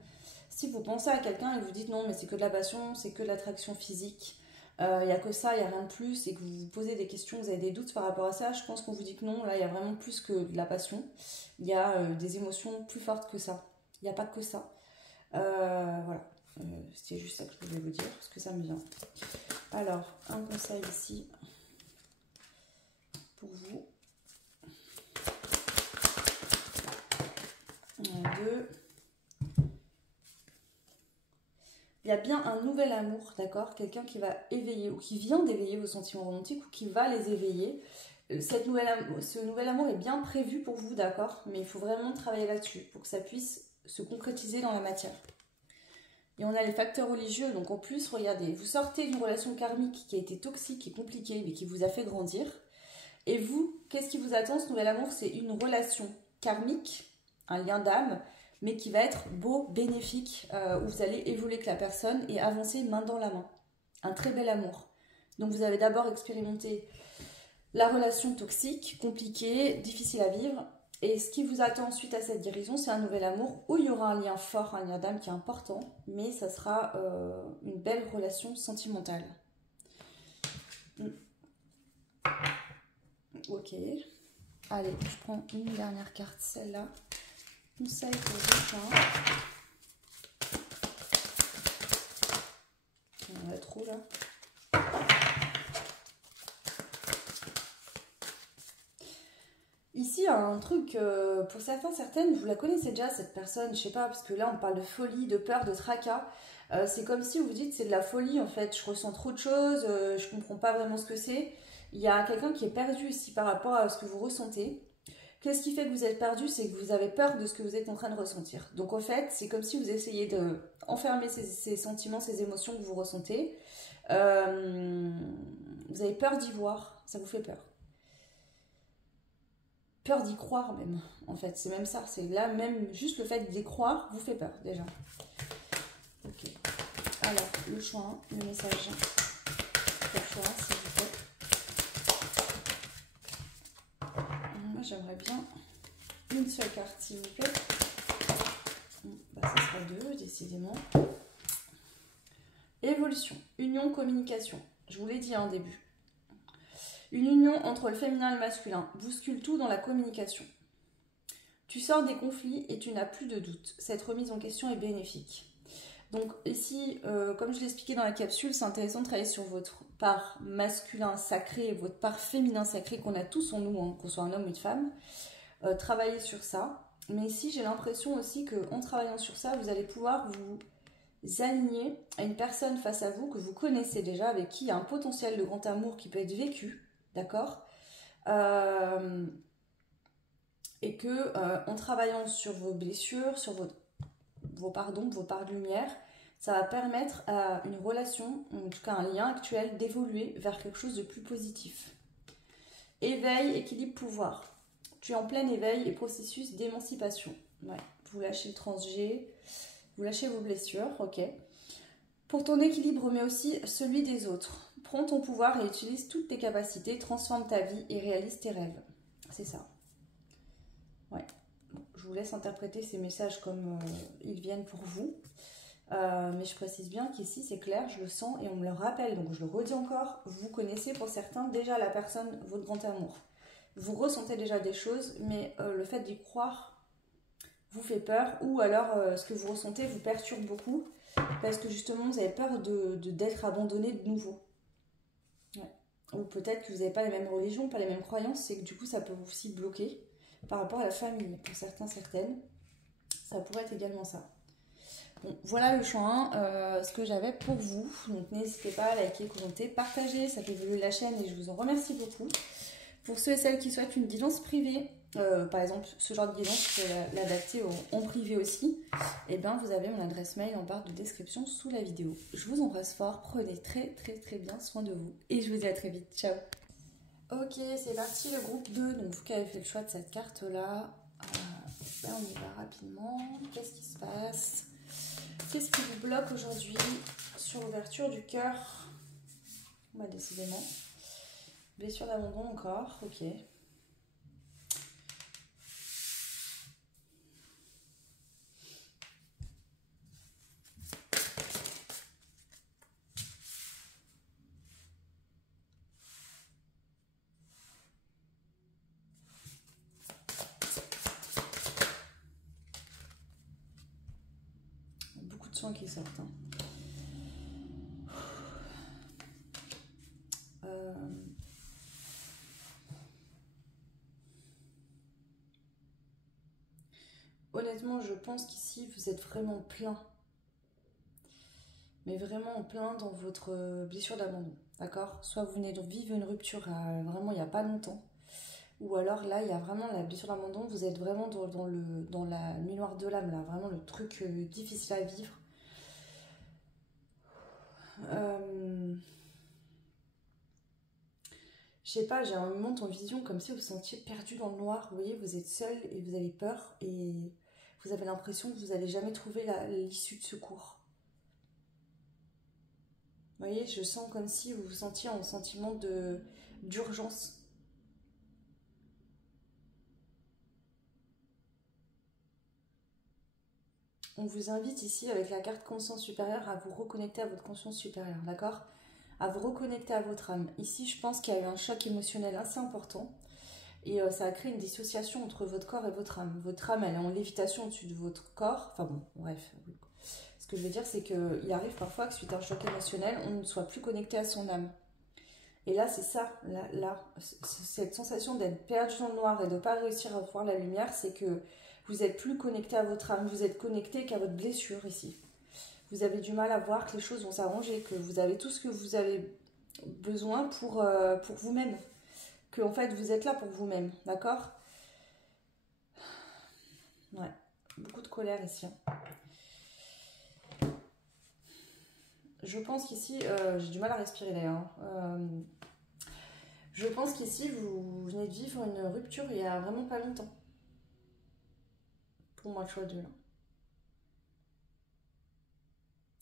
Si vous pensez à quelqu'un et vous dites non mais c'est que de la passion, c'est que de l'attraction physique, il n'y a que ça, il n'y a rien de plus, et que vous vous posez des questions, vous avez des doutes par rapport à ça, je pense qu'on vous dit que non, là il y a vraiment plus que de la passion, il y a des émotions plus fortes que ça, il n'y a pas que ça. Voilà, c'était juste ça que je voulais vous dire, parce que ça me vient. Alors, un conseil ici pour vous. 2. Il y a bien un nouvel amour, d'accord ? Quelqu'un qui va éveiller ou qui vient d'éveiller vos sentiments romantiques ou qui va les éveiller. Ce nouvel amour est bien prévu pour vous, d'accord ? Mais il faut vraiment travailler là-dessus pour que ça puisse se concrétiser dans la matière. Et on a les facteurs religieux, donc en plus, regardez, vous sortez d'une relation karmique qui a été toxique et compliquée, mais qui vous a fait grandir. Et vous, qu'est-ce qui vous attend ? Ce nouvel amour, c'est une relation karmique, un lien d'âme, mais qui va être beau, bénéfique, où vous allez évoluer avec la personne et avancer main dans la main. Un très bel amour. Donc vous avez d'abord expérimenté la relation toxique, compliquée, difficile à vivre. Et ce qui vous attend suite à cette guérison, c'est un nouvel amour où il y aura un lien fort, un lien d'âme qui est important, mais ça sera une belle relation sentimentale. Ok. Allez, je prends une dernière carte, celle-là. Conseil pour vous. On en a trop là. Ici, un truc, pour certains, certaines, vous la connaissez déjà cette personne, je sais pas, parce que là on parle de folie, de peur, de tracas. C'est comme si vous vous dites c'est de la folie en fait, je ressens trop de choses, je comprends pas vraiment ce que c'est. Il y a quelqu'un qui est perdu ici par rapport à ce que vous ressentez. Qu'est-ce qui fait que vous êtes perdu? C'est que vous avez peur de ce que vous êtes en train de ressentir. Donc en fait, c'est comme si vous essayez de enfermer ces sentiments, ces émotions que vous ressentez. Vous avez peur d'y voir, ça vous fait peur. Peur d'y croire même, en fait, c'est même ça. C'est là, même juste le fait d'y croire vous fait peur déjà. Ok. Alors, le choix, le message. Le choix, s'il vous plaît. Moi, j'aimerais bien une seule carte, s'il vous plaît. Bah, ça sera 2, décidément. Évolution, union, communication. Je vous l'ai dit en début. Une union entre le féminin et le masculin bouscule tout dans la communication. Tu sors des conflits et tu n'as plus de doute. Cette remise en question est bénéfique. Donc ici, comme je l'ai expliqué dans la capsule, c'est intéressant de travailler sur votre part masculin sacré et votre part féminin sacré qu'on a tous en nous, hein, qu'on soit un homme ou une femme. Travailler sur ça. Mais ici, j'ai l'impression aussi qu'en travaillant sur ça, vous allez pouvoir vous aligner à une personne face à vous que vous connaissez déjà, avec qui il y a un potentiel de grand amour qui peut être vécu, d'accord, et que en travaillant sur vos blessures, sur vos parts de lumière, ça va permettre à une relation, en tout cas un lien actuel, d'évoluer vers quelque chose de plus positif. Éveil, équilibre, pouvoir. Tu es en plein éveil et processus d'émancipation. Ouais. Vous lâchez le trans-G, vous lâchez vos blessures, ok. Pour ton équilibre, mais aussi celui des autres. Prends ton pouvoir et utilise toutes tes capacités, transforme ta vie et réalise tes rêves. C'est ça. Ouais. Bon, je vous laisse interpréter ces messages comme ils viennent pour vous. Mais je précise bien qu'ici, c'est clair, je le sens et on me le rappelle. Donc, je le redis encore, vous connaissez pour certains déjà la personne, votre grand amour. Vous ressentez déjà des choses, mais le fait d'y croire vous fait peur, ou alors ce que vous ressentez vous perturbe beaucoup, parce que justement vous avez peur d'être abandonné de nouveau. Ouais. Ou peut-être que vous n'avez pas les mêmes religions, pas les mêmes croyances, et que du coup ça peut vous aussi bloquer par rapport à la famille. Pour certains, certaines, ça pourrait être également ça. Bon, voilà le choix 1, ce que j'avais pour vous. Donc n'hésitez pas à liker, commenter, partager, ça fait évoluer la chaîne et je vous en remercie beaucoup. Pour ceux et celles qui souhaitent une guidance privée, par exemple ce genre de guidance, je peux l'adapter en privé aussi, et bien vous avez mon adresse mail en barre de description sous la vidéo. Je vous embrasse fort, prenez très bien soin de vous et je vous dis à très vite, ciao. Ok, c'est parti le groupe 2, donc vous qui avez fait le choix de cette carte là, on y va rapidement. Qu'est-ce qui se passe? Qu'est-ce qui vous bloque aujourd'hui sur l'ouverture du cœur? Bah, décidément. Blessure d'abandon encore, ok. Beaucoup de soins qui sortent. Hein. Honnêtement, je pense qu'ici, vous êtes vraiment plein. Mais vraiment plein dans votre blessure d'abandon. D'accord? Soit vous venez de vivre une rupture vraiment il n'y a pas longtemps. Ou alors là, il y a vraiment la blessure d'abandon. Vous êtes vraiment dans la nuit noire de l'âme. Là, vraiment le truc difficile à vivre. Je sais pas, j'ai un moment en vision comme si vous vous sentiez perdu dans le noir. Vous voyez, vous êtes seul et vous avez peur. Et vous avez l'impression que vous n'allez jamais trouver l'issue de secours. Vous voyez, je sens comme si vous vous sentiez en sentiment d'urgence. On vous invite ici avec la carte conscience supérieure à vous reconnecter à votre conscience supérieure, d'accord? À vous reconnecter à votre âme. Ici, je pense qu'il y a eu un choc émotionnel assez important et ça a créé une dissociation entre votre corps et votre âme. Votre âme, elle est en lévitation au-dessus de votre corps. Enfin bon, bref. Ce que je veux dire, c'est qu'il arrive parfois que suite à un choc émotionnel, on ne soit plus connecté à son âme. Et là, c'est ça, cette sensation d'être perdu dans le noir et de ne pas réussir à voir la lumière, c'est que vous n'êtes plus connecté à votre âme, vous êtes connecté qu'à votre blessure ici. Vous avez du mal à voir que les choses vont s'arranger, que vous avez tout ce que vous avez besoin pour vous-même. Que en fait, vous êtes là pour vous-même, d'accord? Ouais, beaucoup de colère ici. Je pense qu'ici, j'ai du mal à respirer d'ailleurs. Je pense qu'ici, vous venez de vivre une rupture il y a vraiment pas longtemps. Pour moi, le choix de là.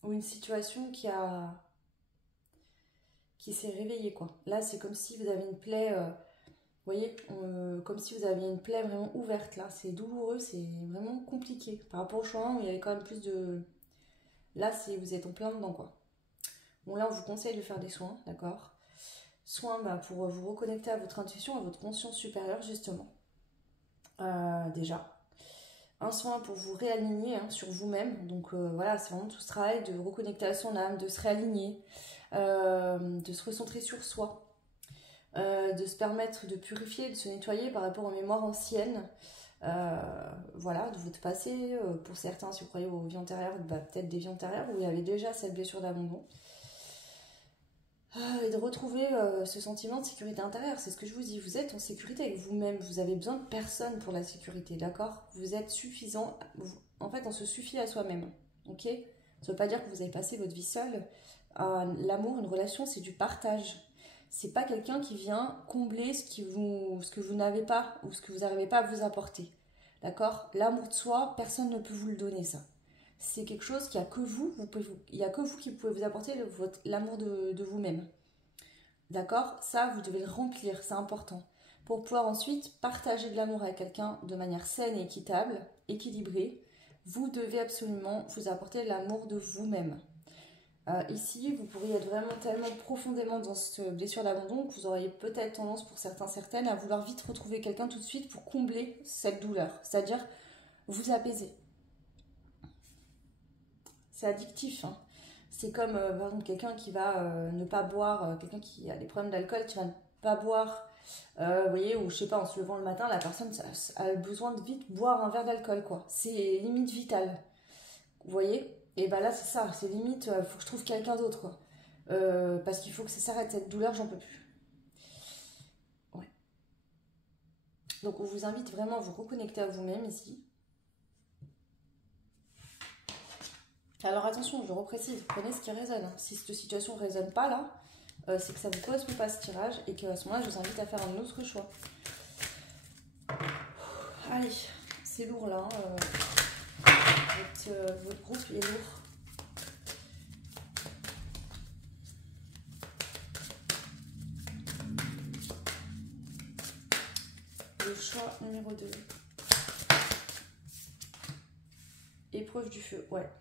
Ou une situation qui s'est réveillée, quoi. Là, c'est comme si vous avez une plaie, vous voyez, comme si vous aviez une plaie vraiment ouverte, là. C'est douloureux, c'est vraiment compliqué. Par rapport au choix où il y avait quand même plus de... Là, vous êtes en plein dedans, quoi. Bon, là, on vous conseille de faire des soins, d'accord? Soins pour vous reconnecter à votre intuition, à votre conscience supérieure, justement. Déjà. Un soin pour vous réaligner sur vous-même. Donc voilà, c'est vraiment tout ce travail de reconnecter à son âme, de se réaligner, de se recentrer sur soi, de se permettre de purifier, de se nettoyer par rapport aux mémoires anciennes. Voilà, de votre passé. Pour certains, si vous croyez aux vies antérieures, peut-être des vies antérieures où il y avait déjà cette blessure d'abandon. Et de retrouver ce sentiment de sécurité intérieure, c'est ce que je vous dis, vous êtes en sécurité avec vous-même, vous avez besoin de personne pour la sécurité, d'accord? Vous êtes suffisant, en fait on se suffit à soi-même, ok? Ça ne veut pas dire que vous avez passé votre vie seule. L'amour, une relation, c'est du partage. C'est pas quelqu'un qui vient combler ce que vous n'avez pas ou ce que vous n'arrivez pas à vous apporter, d'accord? L'amour de soi, personne ne peut vous le donner, ça. C'est quelque chose qu'il n'y a que vous, il n'y a que vous qui pouvez vous apporter l'amour de vous-même. D'accord? Ça, vous devez le remplir, c'est important. Pour pouvoir ensuite partager de l'amour avec quelqu'un de manière saine et équitable, équilibrée, vous devez absolument vous apporter l'amour de vous-même. Ici, vous pourriez être vraiment tellement profondément dans cette blessure d'abandon que vous auriez peut-être tendance, pour certains, certaines, à vouloir vite retrouver quelqu'un tout de suite pour combler cette douleur. C'est-à-dire vous apaiser. C'est addictif, hein. C'est comme par exemple quelqu'un qui va ne pas boire, quelqu'un qui a des problèmes d'alcool, qui va ne pas boire, vous voyez, ou je sais pas, en se levant le matin, la personne a besoin de vite boire un verre d'alcool, quoi. C'est limite vital, vous voyez. Et bah là c'est ça, c'est limite, faut que je trouve quelqu'un d'autre, quoi. Parce qu'il faut que ça s'arrête, cette douleur, j'en peux plus. Ouais. Donc on vous invite vraiment à vous reconnecter à vous-même ici. Alors attention, je reprécise, prenez ce qui résonne. Si cette situation ne résonne pas là, c'est que ça ne vous correspond pas à ce tirage et qu'à ce moment-là, je vous invite à faire un autre choix. Allez, c'est lourd là. Votre groupe est lourd. Le choix numéro 2. Épreuve du feu, ouais.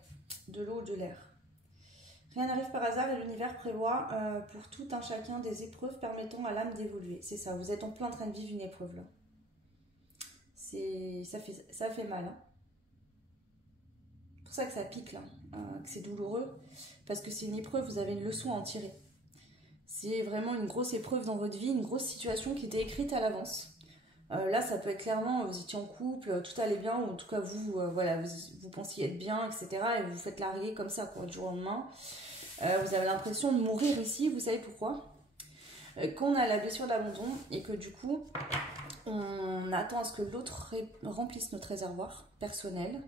De l'eau ou de l'air. Rien n'arrive par hasard et l'univers prévoit pour tout un chacun des épreuves permettant à l'âme d'évoluer. C'est ça, vous êtes en plein train de vivre une épreuve là. Ça fait mal. Hein. C'est pour ça que ça pique là, que c'est douloureux. Parce que c'est une épreuve, vous avez une leçon à en tirer. C'est vraiment une grosse épreuve dans votre vie, une grosse situation qui était écrite à l'avance. Là, ça peut être clairement, vous étiez en couple, tout allait bien, ou en tout cas vous, voilà, vous pensiez être bien, etc. Et vous vous faites larguer comme ça, quoi, du jour au lendemain. Vous avez l'impression de mourir ici, vous savez pourquoi? Quand on a la blessure d'abandon et que du coup, on attend à ce que l'autre remplisse notre réservoir personnel,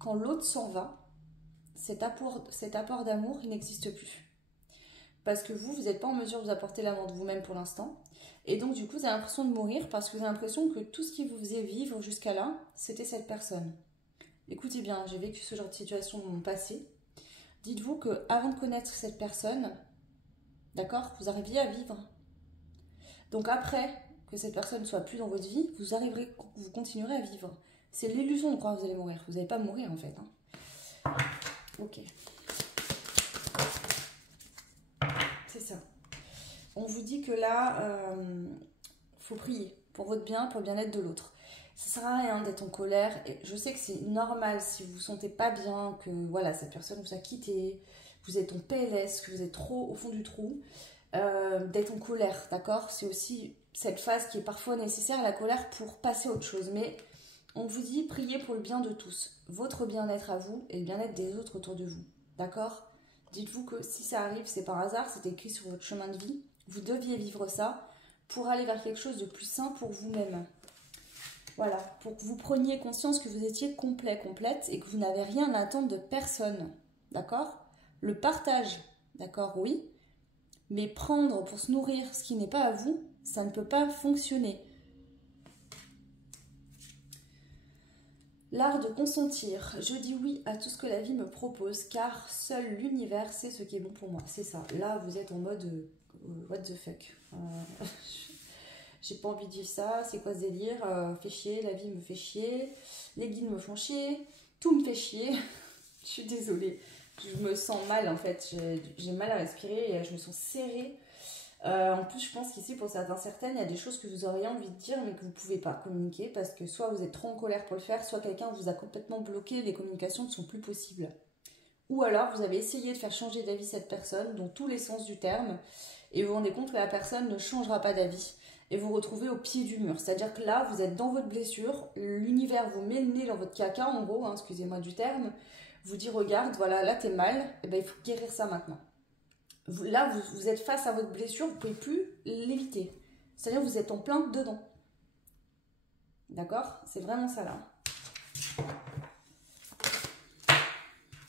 quand l'autre s'en va, cet apport d'amour, il n'existe plus. Parce que vous n'êtes pas en mesure de vous apporter l'amour de vous-même pour l'instant. Et donc, du coup, vous avez l'impression de mourir parce que vous avez l'impression que tout ce qui vous faisait vivre jusqu'à là, c'était cette personne. Écoutez bien, j'ai vécu ce genre de situation dans mon passé. Dites-vous qu'avant de connaître cette personne, d'accord, vous arriviez à vivre. Donc après que cette personne ne soit plus dans votre vie, vous continuerez à vivre. C'est l'illusion de croire que vous allez mourir. Vous n'allez pas mourir en fait. Hein. Ok. C'est ça. On vous dit que là, faut prier pour votre bien, pour le bien-être de l'autre. Ça sert à rien d'être en colère. Et je sais que c'est normal si vous vous sentez pas bien, que voilà, cette personne vous a quitté, vous êtes en PLS, que vous êtes trop au fond du trou, d'être en colère, d'accord? C'est aussi cette phase qui est parfois nécessaire, la colère, pour passer à autre chose. Mais on vous dit priez pour le bien de tous, votre bien-être à vous et le bien-être des autres autour de vous, d'accord? Dites-vous que si ça arrive, c'est par hasard, c'est écrit sur votre chemin de vie. Vous deviez vivre ça pour aller vers quelque chose de plus sain pour vous-même. Voilà, pour que vous preniez conscience que vous étiez complet, complète et que vous n'avez rien à attendre de personne. D'accord? Le partage, d'accord, oui. Mais prendre pour se nourrir ce qui n'est pas à vous, ça ne peut pas fonctionner. L'art de consentir. Je dis oui à tout ce que la vie me propose, car seul l'univers sait ce qui est bon pour moi. C'est ça. Là, vous êtes en mode what the fuck. J'ai pas envie de dire ça. C'est quoi ce délire? Fait chier, la vie me fait chier. Les guides me font chier. Tout me fait chier. Je suis désolée. Je me sens mal en fait. J'ai mal à respirer et je me sens serrée. En plus, je pense qu'ici, pour certaines, il y a des choses que vous auriez envie de dire, mais que vous ne pouvez pas communiquer parce que soit vous êtes trop en colère pour le faire, soit quelqu'un vous a complètement bloqué, les communications ne sont plus possibles. Ou alors, vous avez essayé de faire changer d'avis cette personne, dans tous les sens du terme, et vous vous rendez compte que la personne ne changera pas d'avis. Et vous vous retrouvez au pied du mur. C'est-à-dire que là, vous êtes dans votre blessure, l'univers vous met le nez dans votre caca, en gros, hein, excusez-moi du terme, vous dit, regarde, voilà, là t'es mal, et ben, il faut guérir ça maintenant. Là, vous êtes face à votre blessure, vous ne pouvez plus l'éviter. C'est-à-dire que vous êtes en plein dedans. D'accord? C'est vraiment ça, là.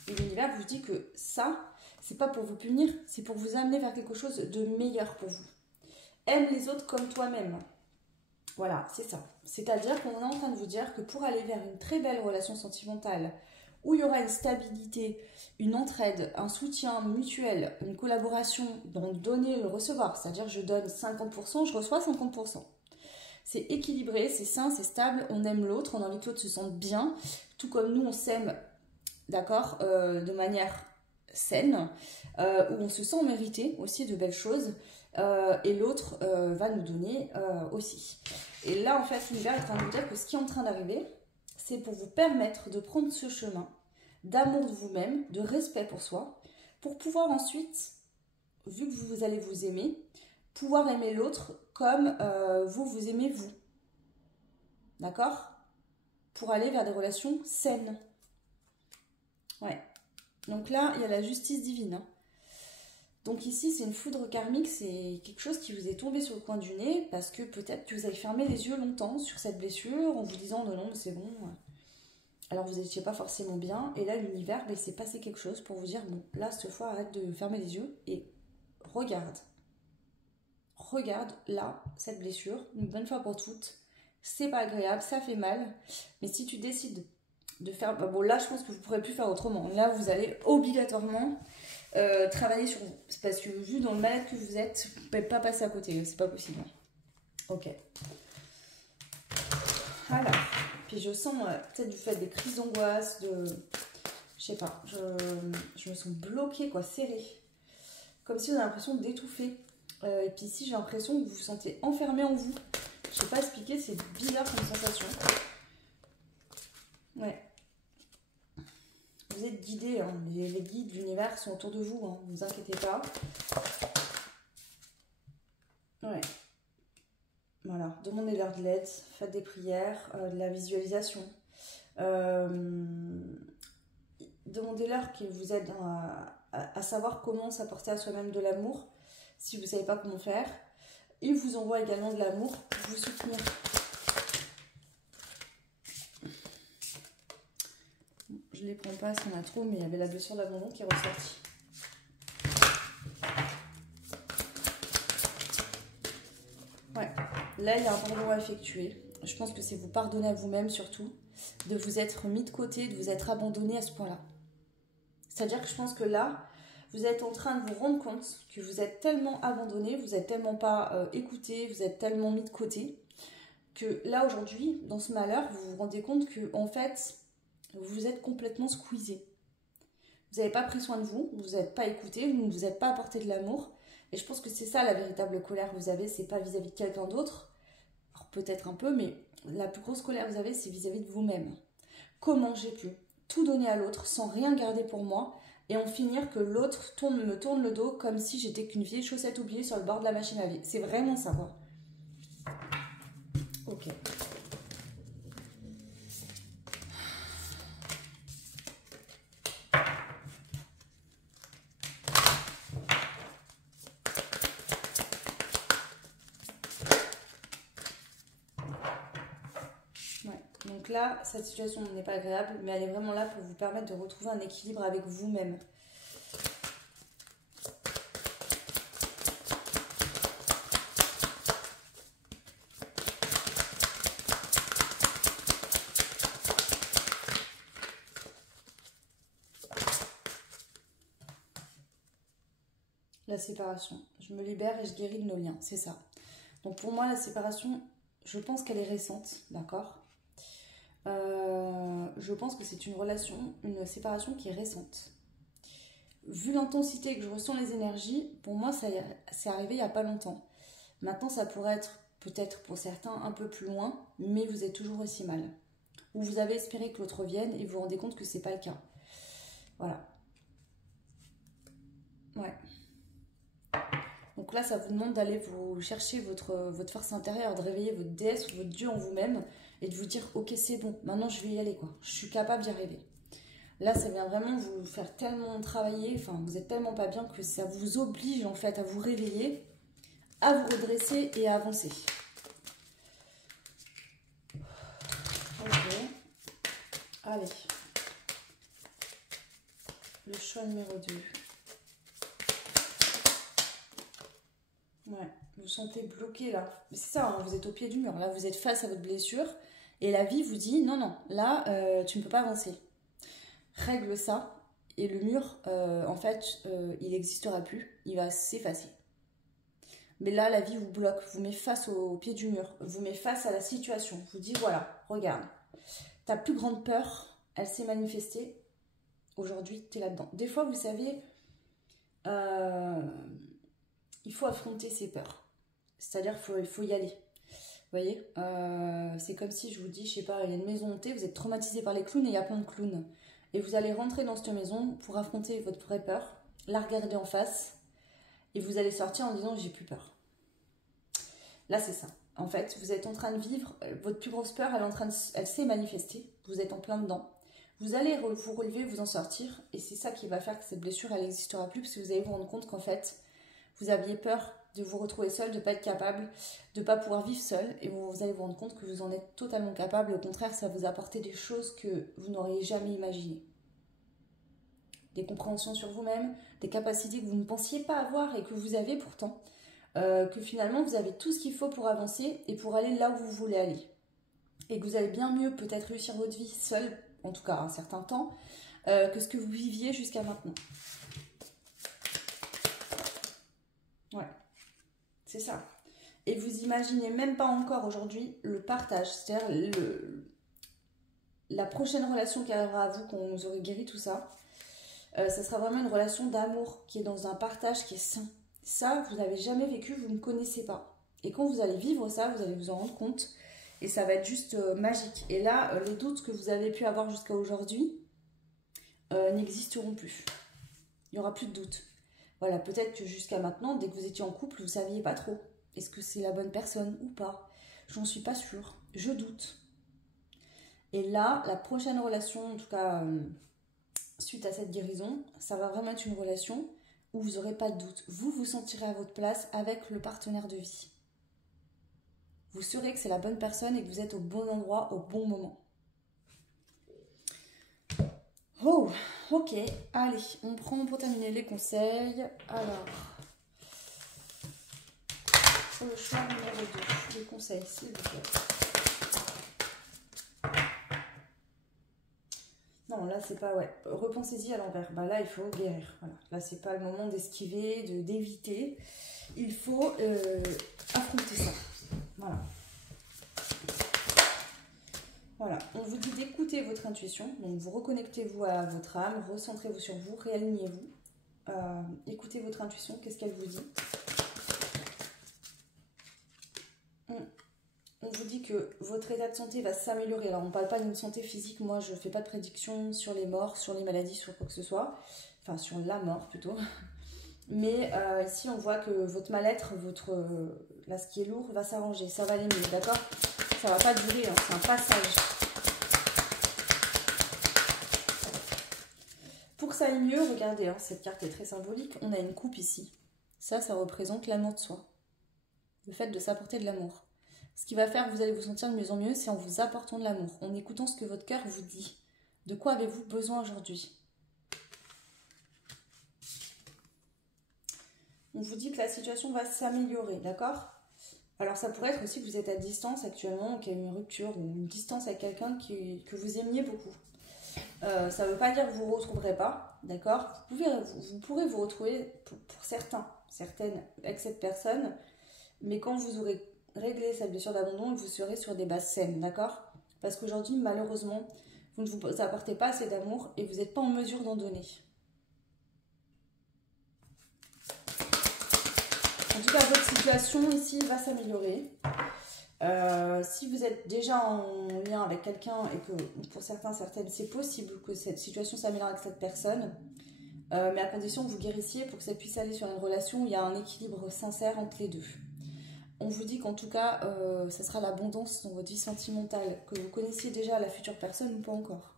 Et l'univers vous dit que ça, c'est pas pour vous punir, c'est pour vous amener vers quelque chose de meilleur pour vous. Aime les autres comme toi-même. Voilà, c'est ça. C'est-à-dire qu'on est en train de vous dire que pour aller vers une très belle relation sentimentale, où il y aura une stabilité, une entraide, un soutien mutuel, une collaboration dans le donner et le recevoir. C'est-à-dire je donne 50%, je reçois 50%. C'est équilibré, c'est sain, c'est stable, on aime l'autre, on a envie que l'autre se sente bien, tout comme nous on s'aime, d'accord, de manière saine, où on se sent mérité aussi de belles choses, et l'autre va nous donner aussi. Et là en fait l'univers est en train de nous dire que ce qui est en train d'arriver, c'est pour vous permettre de prendre ce chemin d'amour de vous-même, de respect pour soi, pour pouvoir ensuite, vu que vous allez vous aimer, pouvoir aimer l'autre comme vous aimez vous. D'accord? Pour aller vers des relations saines. Ouais. Donc là, il y a la justice divine. Hein. Donc ici, c'est une foudre karmique, c'est quelque chose qui vous est tombé sur le coin du nez parce que peut-être que vous avez fermé les yeux longtemps sur cette blessure en vous disant non, non, c'est bon. Alors vous n'étiez pas forcément bien et là l'univers, il s'est passé quelque chose pour vous dire bon, là cette fois arrête de fermer les yeux et regarde. Regarde là cette blessure, une bonne fois pour toutes. C'est pas agréable, ça fait mal, mais si tu décides de faire, bon là je pense que vous ne pourrez plus faire autrement. Là vous allez obligatoirement travailler sur vous. C'est parce que vu dans le mal-être que vous êtes, vous ne pouvez pas passer à côté, c'est pas possible. Ok. Voilà. Puis je sens peut-être du fait des crises d'angoisse, je sais pas, je me sens bloquée, quoi, serrée. Comme si on a l'impression d'étouffer. Et puis ici j'ai l'impression que vous vous sentez enfermé en vous. Je sais pas expliquer, c'est bizarre comme sensation. Ouais. Vous êtes guidés, hein. Les guides de l'univers sont autour de vous, hein. Ne vous inquiétez pas. Ouais. Voilà, demandez-leur de l'aide, faites des prières, de la visualisation. Demandez-leur qu'ils vous aident à savoir comment s'apporter à soi-même de l'amour, si vous ne savez pas comment faire. Ils vous envoient également de l'amour pour vous soutenir. Je ne les prends pas parce qu'il y en a trop, mais il y avait la blessure d'abandon qui est ressortie. Ouais, là il y a un pardon à effectuer. Je pense que c'est vous pardonner à vous-même surtout, de vous être mis de côté, de vous être abandonné à ce point-là. C'est-à-dire que je pense que là, vous êtes en train de vous rendre compte que vous êtes tellement abandonné, vous n'êtes tellement pas écouté, vous êtes tellement mis de côté, que là aujourd'hui, dans ce malheur, vous vous rendez compte que en fait, vous êtes complètement squeezé. Vous n'avez pas pris soin de vous, vous n'êtes pas écouté, vous ne vous êtes pas apporté de l'amour. Et je pense que c'est ça la véritable colère que vous avez, c'est pas vis-à-vis de quelqu'un d'autre. Alors peut-être un peu, mais la plus grosse colère que vous avez, c'est vis-à-vis de vous-même. Comment j'ai pu tout donner à l'autre sans rien garder pour moi et en finir que l'autre me tourne le dos comme si j'étais qu'une vieille chaussette oubliée sur le bord de la machine à laver. C'est vraiment ça, quoi. Ok. Donc là, cette situation n'est pas agréable, mais elle est vraiment là pour vous permettre de retrouver un équilibre avec vous-même. La séparation. Je me libère et je guéris de nos liens, c'est ça. Donc pour moi, la séparation, je pense qu'elle est récente, d'accord. Je pense que c'est une séparation qui est récente. Vu l'intensité que je ressens les énergies, pour moi, c'est arrivé il n'y a pas longtemps. Maintenant, ça pourrait être peut-être pour certains un peu plus loin, mais vous êtes toujours aussi mal. Ou vous avez espéré que l'autre revienne et vous vous rendez compte que c'est pas le cas. Voilà. Ouais. Donc là, ça vous demande d'aller vous chercher votre force intérieure, de réveiller votre déesse ou votre dieu en vous-même et de vous dire, ok, c'est bon, maintenant je vais y aller, quoi. Je suis capable d'y arriver. Là, ça vient vraiment vous faire tellement travailler, enfin, vous êtes tellement pas bien que ça vous oblige en fait à vous réveiller, à vous redresser et à avancer. Ok. Allez. Le choix numéro 2. Ouais, vous vous sentez bloqué là. Mais c'est ça, hein, vous êtes au pied du mur. Là, vous êtes face à votre blessure. Et la vie vous dit, non, non, là, tu ne peux pas avancer. Règle ça. Et le mur, en fait, il n'existera plus. Il va s'effacer. Mais là, la vie vous bloque. Vous met face au pied du mur. Vous met face à la situation. Vous dit, voilà, regarde. Ta plus grande peur, elle s'est manifestée. Aujourd'hui, tu es là-dedans. Des fois, vous savez... il faut affronter ses peurs. C'est-à-dire qu'il faut y aller. Vous voyez, c'est comme si je vous dis, je sais pas, il y a une maison hantée, vous êtes traumatisé par les clowns et il y a plein de clowns. Et vous allez rentrer dans cette maison pour affronter votre vraie peur, la regarder en face, et vous allez sortir en disant, j'ai plus peur. Là, c'est ça. En fait, vous êtes en train de vivre, votre plus grosse peur, elle s'est manifestée, vous êtes en plein dedans. Vous allez vous relever, vous en sortir, et c'est ça qui va faire que cette blessure, elle n'existera plus, parce que vous allez vous rendre compte qu'en fait, vous aviez peur de vous retrouver seul, de ne pas être capable, de ne pas pouvoir vivre seul. Et vous allez vous rendre compte que vous en êtes totalement capable. Au contraire, ça vous apporter des choses que vous n'auriez jamais imaginées. Des compréhensions sur vous-même, des capacités que vous ne pensiez pas avoir et que vous avez pourtant. Que finalement, vous avez tout ce qu'il faut pour avancer et pour aller là où vous voulez aller. Et que vous allez bien mieux peut-être réussir votre vie seul, en tout cas un certain temps, que ce que vous viviez jusqu'à maintenant. Ouais. C'est ça. Et vous imaginez même pas encore aujourd'hui le partage, c'est-à-dire la prochaine relation qui arrivera à vous quand vous aurez guéri tout ça. Ça sera vraiment une relation d'amour qui est dans un partage qui est sain. Ça, vous n'avez jamais vécu, vous ne connaissez pas. Et quand vous allez vivre ça, vous allez vous en rendre compte et ça va être juste magique. Et là, les doutes que vous avez pu avoir jusqu'à aujourd'hui n'existeront plus. Il n'y aura plus de doutes. Voilà, peut-être que jusqu'à maintenant, dès que vous étiez en couple, vous ne saviez pas trop. Est-ce que c'est la bonne personne ou pas? J'en suis pas sûre. Je doute. Et là, la prochaine relation, en tout cas, suite à cette guérison, ça va vraiment être une relation où vous n'aurez pas de doute. Vous vous sentirez à votre place avec le partenaire de vie. Vous saurez que c'est la bonne personne et que vous êtes au bon endroit, au bon moment. Oh, ok, allez, on prend pour terminer les conseils. Alors, pour le choix numéro 2, les conseils, s'il vous plaît. Non, là, c'est pas, ouais, repensez-y à l'envers. Bah là, il faut guérir, voilà. Là, c'est pas le moment d'esquiver, d'éviter. Il faut affronter ça, voilà. Voilà, on vous dit d'écouter votre intuition, donc vous reconnectez-vous à votre âme, recentrez-vous sur vous, réalignez-vous, écoutez votre intuition, qu'est-ce qu'elle vous dit? On vous dit que votre état de santé va s'améliorer. Alors on ne parle pas d'une santé physique, moi je ne fais pas de prédiction sur les morts, sur les maladies, sur quoi que ce soit, enfin sur la mort plutôt. Mais ici on voit que votre mal-être, là ce qui est lourd va s'arranger, ça va aller mieux, d'accord? Ça va pas durer, hein, c'est un passage. Pour que ça aille mieux, regardez, hein, cette carte est très symbolique. On a une coupe ici. Ça représente l'amour de soi. Le fait de s'apporter de l'amour. Ce qui va faire que vous allez vous sentir de mieux en mieux, c'est en vous apportant de l'amour, en écoutant ce que votre cœur vous dit. De quoi avez-vous besoin aujourd'hui? On vous dit que la situation va s'améliorer, d'accord? Alors ça pourrait être aussi que vous êtes à distance actuellement, qu'il y a une rupture ou une distance avec quelqu'un que vous aimiez beaucoup. Ça ne veut pas dire que vous ne vous retrouverez pas, d'accord? Vous pourrez vous retrouver pour certaines avec cette personne, mais quand vous aurez réglé cette blessure d'abandon, vous serez sur des bases saines, d'accord? Parce qu'aujourd'hui, malheureusement, vous ne vous apportez pas assez d'amour et vous n'êtes pas en mesure d'en donner. En tout cas, votre situation ici va s'améliorer. Si vous êtes déjà en lien avec quelqu'un et que pour certaines, c'est possible que cette situation s'améliore avec cette personne, mais à condition que vous guérissiez pour que ça puisse aller sur une relation où il y a un équilibre sincère entre les deux. On vous dit qu'en tout cas, ça sera l'abondance dans votre vie sentimentale, que vous connaissiez déjà la future personne ou pas encore.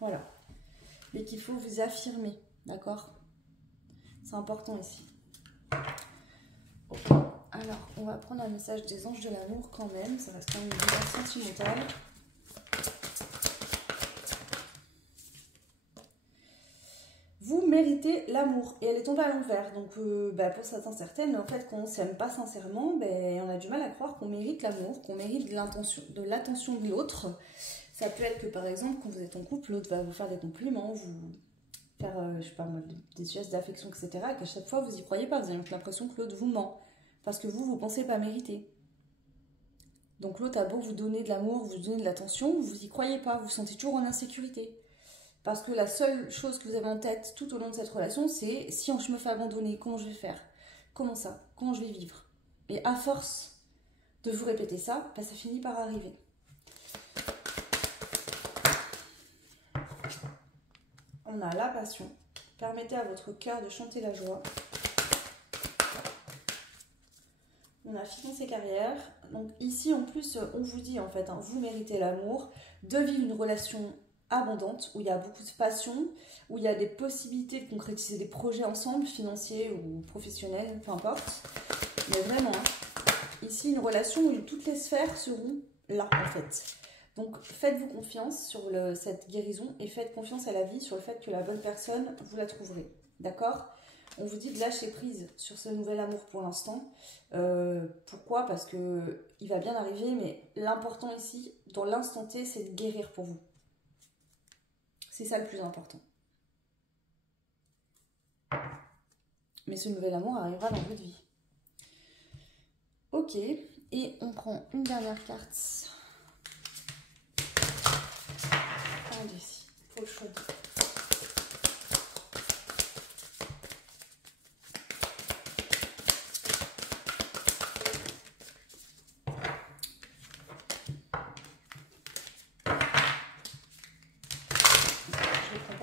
Voilà. Mais qu'il faut vous affirmer, d'accord? C'est important ici. Ok. Alors, on va prendre un message des anges de l'amour quand même. Ça reste quand même une vie sentimentale. Vous méritez l'amour. Et elle est tombée à l'envers. Donc, pour certaines, en fait, quand on ne s'aime pas sincèrement, on a du mal à croire qu'on mérite l'amour, qu'on mérite de l'attention de l'autre. Ça peut être que, par exemple, quand vous êtes en couple, l'autre va vous faire des compliments, vous faire, je sais pas moi, des gestes d'affection, etc. Et qu'à chaque fois, vous n'y croyez pas. Vous avez l'impression que l'autre vous ment. Parce que vous ne pensez pas mériter. Donc l'autre a beau vous donner de l'amour, vous donner de l'attention, vous n'y croyez pas, vous vous sentez toujours en insécurité. Parce que la seule chose que vous avez en tête tout au long de cette relation, c'est si je me fais abandonner, comment je vais faire? Comment ça? Comment je vais vivre? Et à force de vous répéter ça, ça finit par arriver. On a la passion. Permettez à votre cœur de chanter la joie. On a finance et carrière. Donc ici, en plus, on vous dit, en fait, vous méritez l'amour, de vivre une relation abondante, où il y a beaucoup de passion, où il y a des possibilités de concrétiser des projets ensemble, financiers ou professionnels, peu importe. Mais vraiment, ici, une relation où toutes les sphères seront là, en fait. Donc, faites-vous confiance sur cette guérison et faites confiance à la vie sur le fait que la bonne personne, vous la trouverez. D'accord ? On vous dit de lâcher prise sur ce nouvel amour pour l'instant. Pourquoi? Parce qu'il va bien arriver, mais l'important ici, dans l'instant T, c'est de guérir pour vous. C'est ça le plus important. Mais ce nouvel amour arrivera dans votre vie. Ok, et on prend une dernière carte. Allez-y, faut le choix.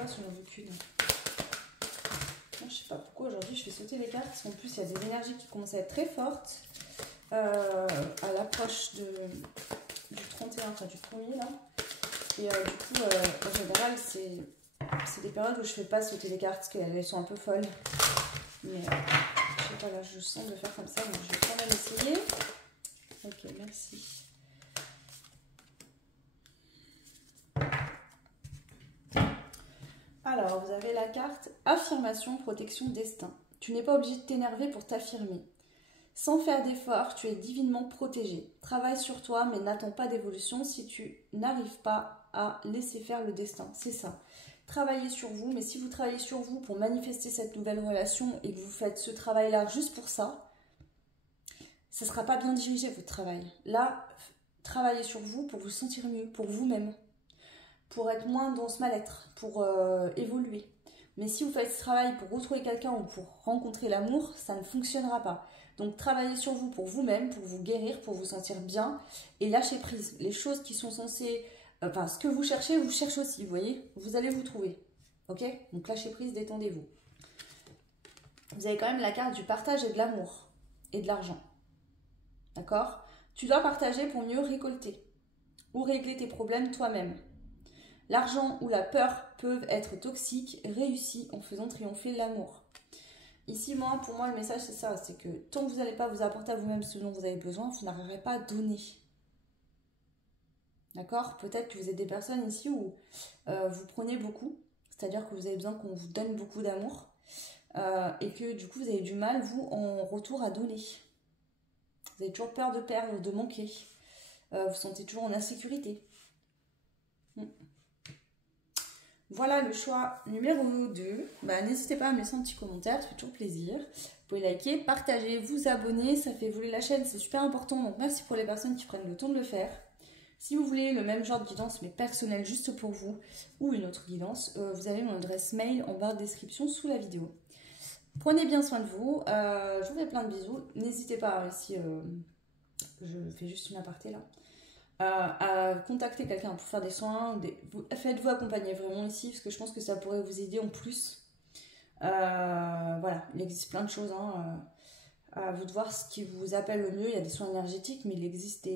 Sur le recul. Je sais pas pourquoi aujourd'hui je fais sauter les cartes parce qu'en plus il y a des énergies qui commencent à être très fortes à l'approche du 31, enfin du 1er là. Et du coup en général c'est des périodes où je fais pas sauter les cartes parce qu'elles sont un peu folles. Mais je sais pas, là je sens de faire comme ça, donc je vais quand même essayer. Ok, merci. Alors, vous avez la carte affirmation, protection, destin. Tu n'es pas obligé de t'énerver pour t'affirmer. Sans faire d'effort, tu es divinement protégé. Travaille sur toi, mais n'attends pas d'évolution si tu n'arrives pas à laisser faire le destin. C'est ça. Travaillez sur vous, mais si vous travaillez sur vous pour manifester cette nouvelle relation et que vous faites ce travail-là juste pour ça, ça ne sera pas bien dirigé votre travail. Là, travaillez sur vous pour vous sentir mieux, pour vous-même. Pour être moins dans ce mal-être, pour évoluer. Mais si vous faites ce travail pour retrouver quelqu'un ou pour rencontrer l'amour, ça ne fonctionnera pas. Donc travaillez sur vous pour vous-même, pour vous guérir, pour vous sentir bien et lâcher prise. Les choses qui sont censées... ce que vous cherchez aussi, vous voyez. Vous allez vous trouver. Ok? Donc lâchez prise, détendez-vous. Vous avez quand même la carte du partage et de l'amour et de l'argent. D'accord? Tu dois partager pour mieux récolter ou régler tes problèmes toi-même. L'argent ou la peur peuvent être toxiques, réussis en faisant triompher l'amour. Ici, pour moi, le message, c'est ça. C'est que tant que vous n'allez pas vous apporter à vous-même ce dont vous avez besoin, vous n'arriverez pas à donner. D'accord? Peut-être que vous êtes des personnes ici où vous prenez beaucoup. C'est-à-dire que vous avez besoin qu'on vous donne beaucoup d'amour. Et que du coup, vous avez du mal, vous, en retour à donner. Vous avez toujours peur de perdre, de manquer. Vous sentez toujours en insécurité. Voilà le choix numéro 2. N'hésitez pas à me laisser un petit commentaire, ça fait toujours plaisir. Vous pouvez liker, partager, vous abonner, ça fait évoluer la chaîne, c'est super important. Donc merci pour les personnes qui prennent le temps de le faire. Si vous voulez le même genre de guidance mais personnelle juste pour vous ou une autre guidance, vous avez mon adresse mail en barre de description sous la vidéo. Prenez bien soin de vous, je vous fais plein de bisous. N'hésitez pas, ici, je fais juste une aparté là. À contacter quelqu'un pour faire des soins, faites-vous accompagner vraiment ici parce que je pense que ça pourrait vous aider en plus. Voilà, il existe plein de choses, à vous de voir ce qui vous appelle le mieux. Il y a des soins énergétiques, mais il existe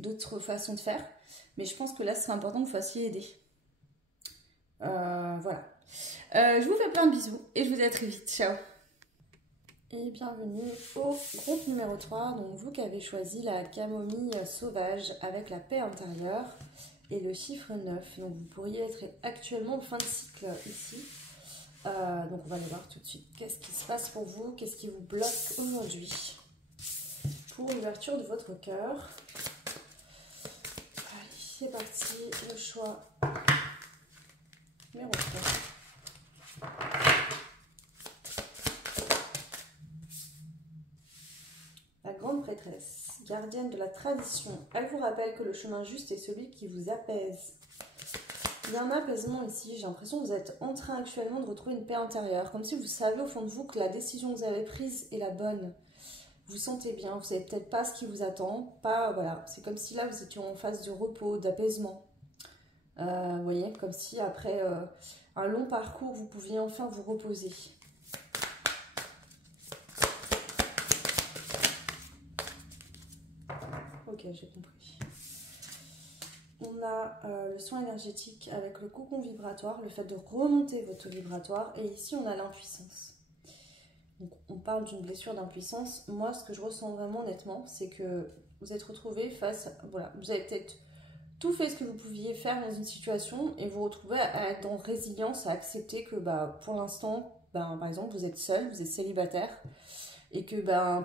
d'autres façons de faire. Mais je pense que là, ce serait important que vous fassiez aider. Voilà. Je vous fais plein de bisous et je vous dis à très vite. Ciao. Et bienvenue au groupe numéro 3, donc vous qui avez choisi la camomille sauvage avec la paix intérieure et le chiffre 9. Donc vous pourriez être actuellement en fin de cycle ici. Donc on va aller voir tout de suite qu'est-ce qui se passe pour vous, qu'est-ce qui vous bloque aujourd'hui pour l'ouverture de votre cœur. Allez, c'est parti, le choix numéro 3. La grande prêtresse, gardienne de la tradition, elle vous rappelle que le chemin juste est celui qui vous apaise. Il y a un apaisement ici, j'ai l'impression que vous êtes en train actuellement de retrouver une paix intérieure, comme si vous savez au fond de vous que la décision que vous avez prise est la bonne. Vous sentez bien, vous savez peut-être pas ce qui vous attend, voilà, c'est comme si là vous étiez en phase de repos, d'apaisement. Vous voyez, comme si après un long parcours, vous pouviez enfin vous reposer. Ok, j'ai compris. On a le soin énergétique avec le cocon vibratoire, le fait de remonter votre vibratoire. Et ici, on a l'impuissance. Donc, on parle d'une blessure d'impuissance. Moi, ce que je ressens vraiment nettement, c'est que vous êtes retrouvé face... Voilà, vous avez peut-être tout fait ce que vous pouviez faire dans une situation et vous retrouvez à être en résilience, à accepter que pour l'instant, par exemple, vous êtes seul, vous êtes célibataire. Et que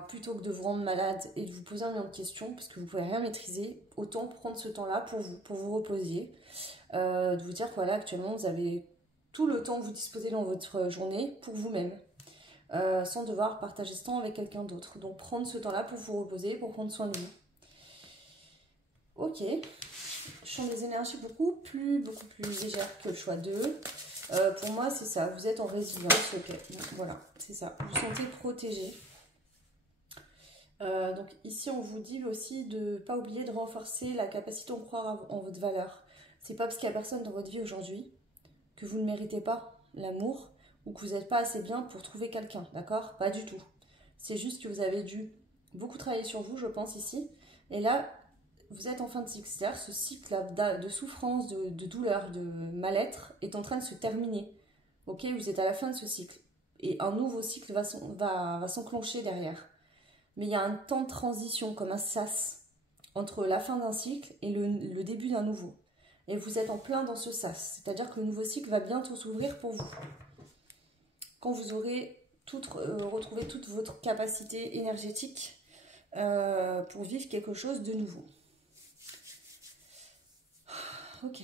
plutôt que de vous rendre malade et de vous poser un million de questions, parce que vous ne pouvez rien maîtriser, autant prendre ce temps-là pour vous reposer. De vous dire que voilà, actuellement, vous avez tout le temps que vous disposez dans votre journée pour vous-même, sans devoir partager ce temps avec quelqu'un d'autre. Donc prendre ce temps-là pour vous reposer, pour prendre soin de vous. Ok, je sens des énergies beaucoup plus légères que le choix 2. Pour moi, c'est ça, vous êtes en résilience, ok, donc, voilà, c'est ça, vous vous sentez protégé. Donc ici on vous dit aussi de ne pas oublier de renforcer la capacité de croire en votre valeur. C'est pas parce qu'il n'y a personne dans votre vie aujourd'hui que vous ne méritez pas l'amour ou que vous n'êtes pas assez bien pour trouver quelqu'un, d'accord? Pas du tout. C'est juste que vous avez dû beaucoup travailler sur vous, je pense, ici. Et là, vous êtes en fin de cycle. C'est-à-dire ce cycle de souffrance, de douleur, de mal-être est en train de se terminer. Ok, vous êtes à la fin de ce cycle. Et un nouveau cycle va s'enclencher derrière. Mais il y a un temps de transition, comme un sas, entre la fin d'un cycle et le début d'un nouveau. Et vous êtes en plein dans ce sas. C'est-à-dire que le nouveau cycle va bientôt s'ouvrir pour vous. Quand vous aurez retrouvé toute votre capacité énergétique pour vivre quelque chose de nouveau. Ok.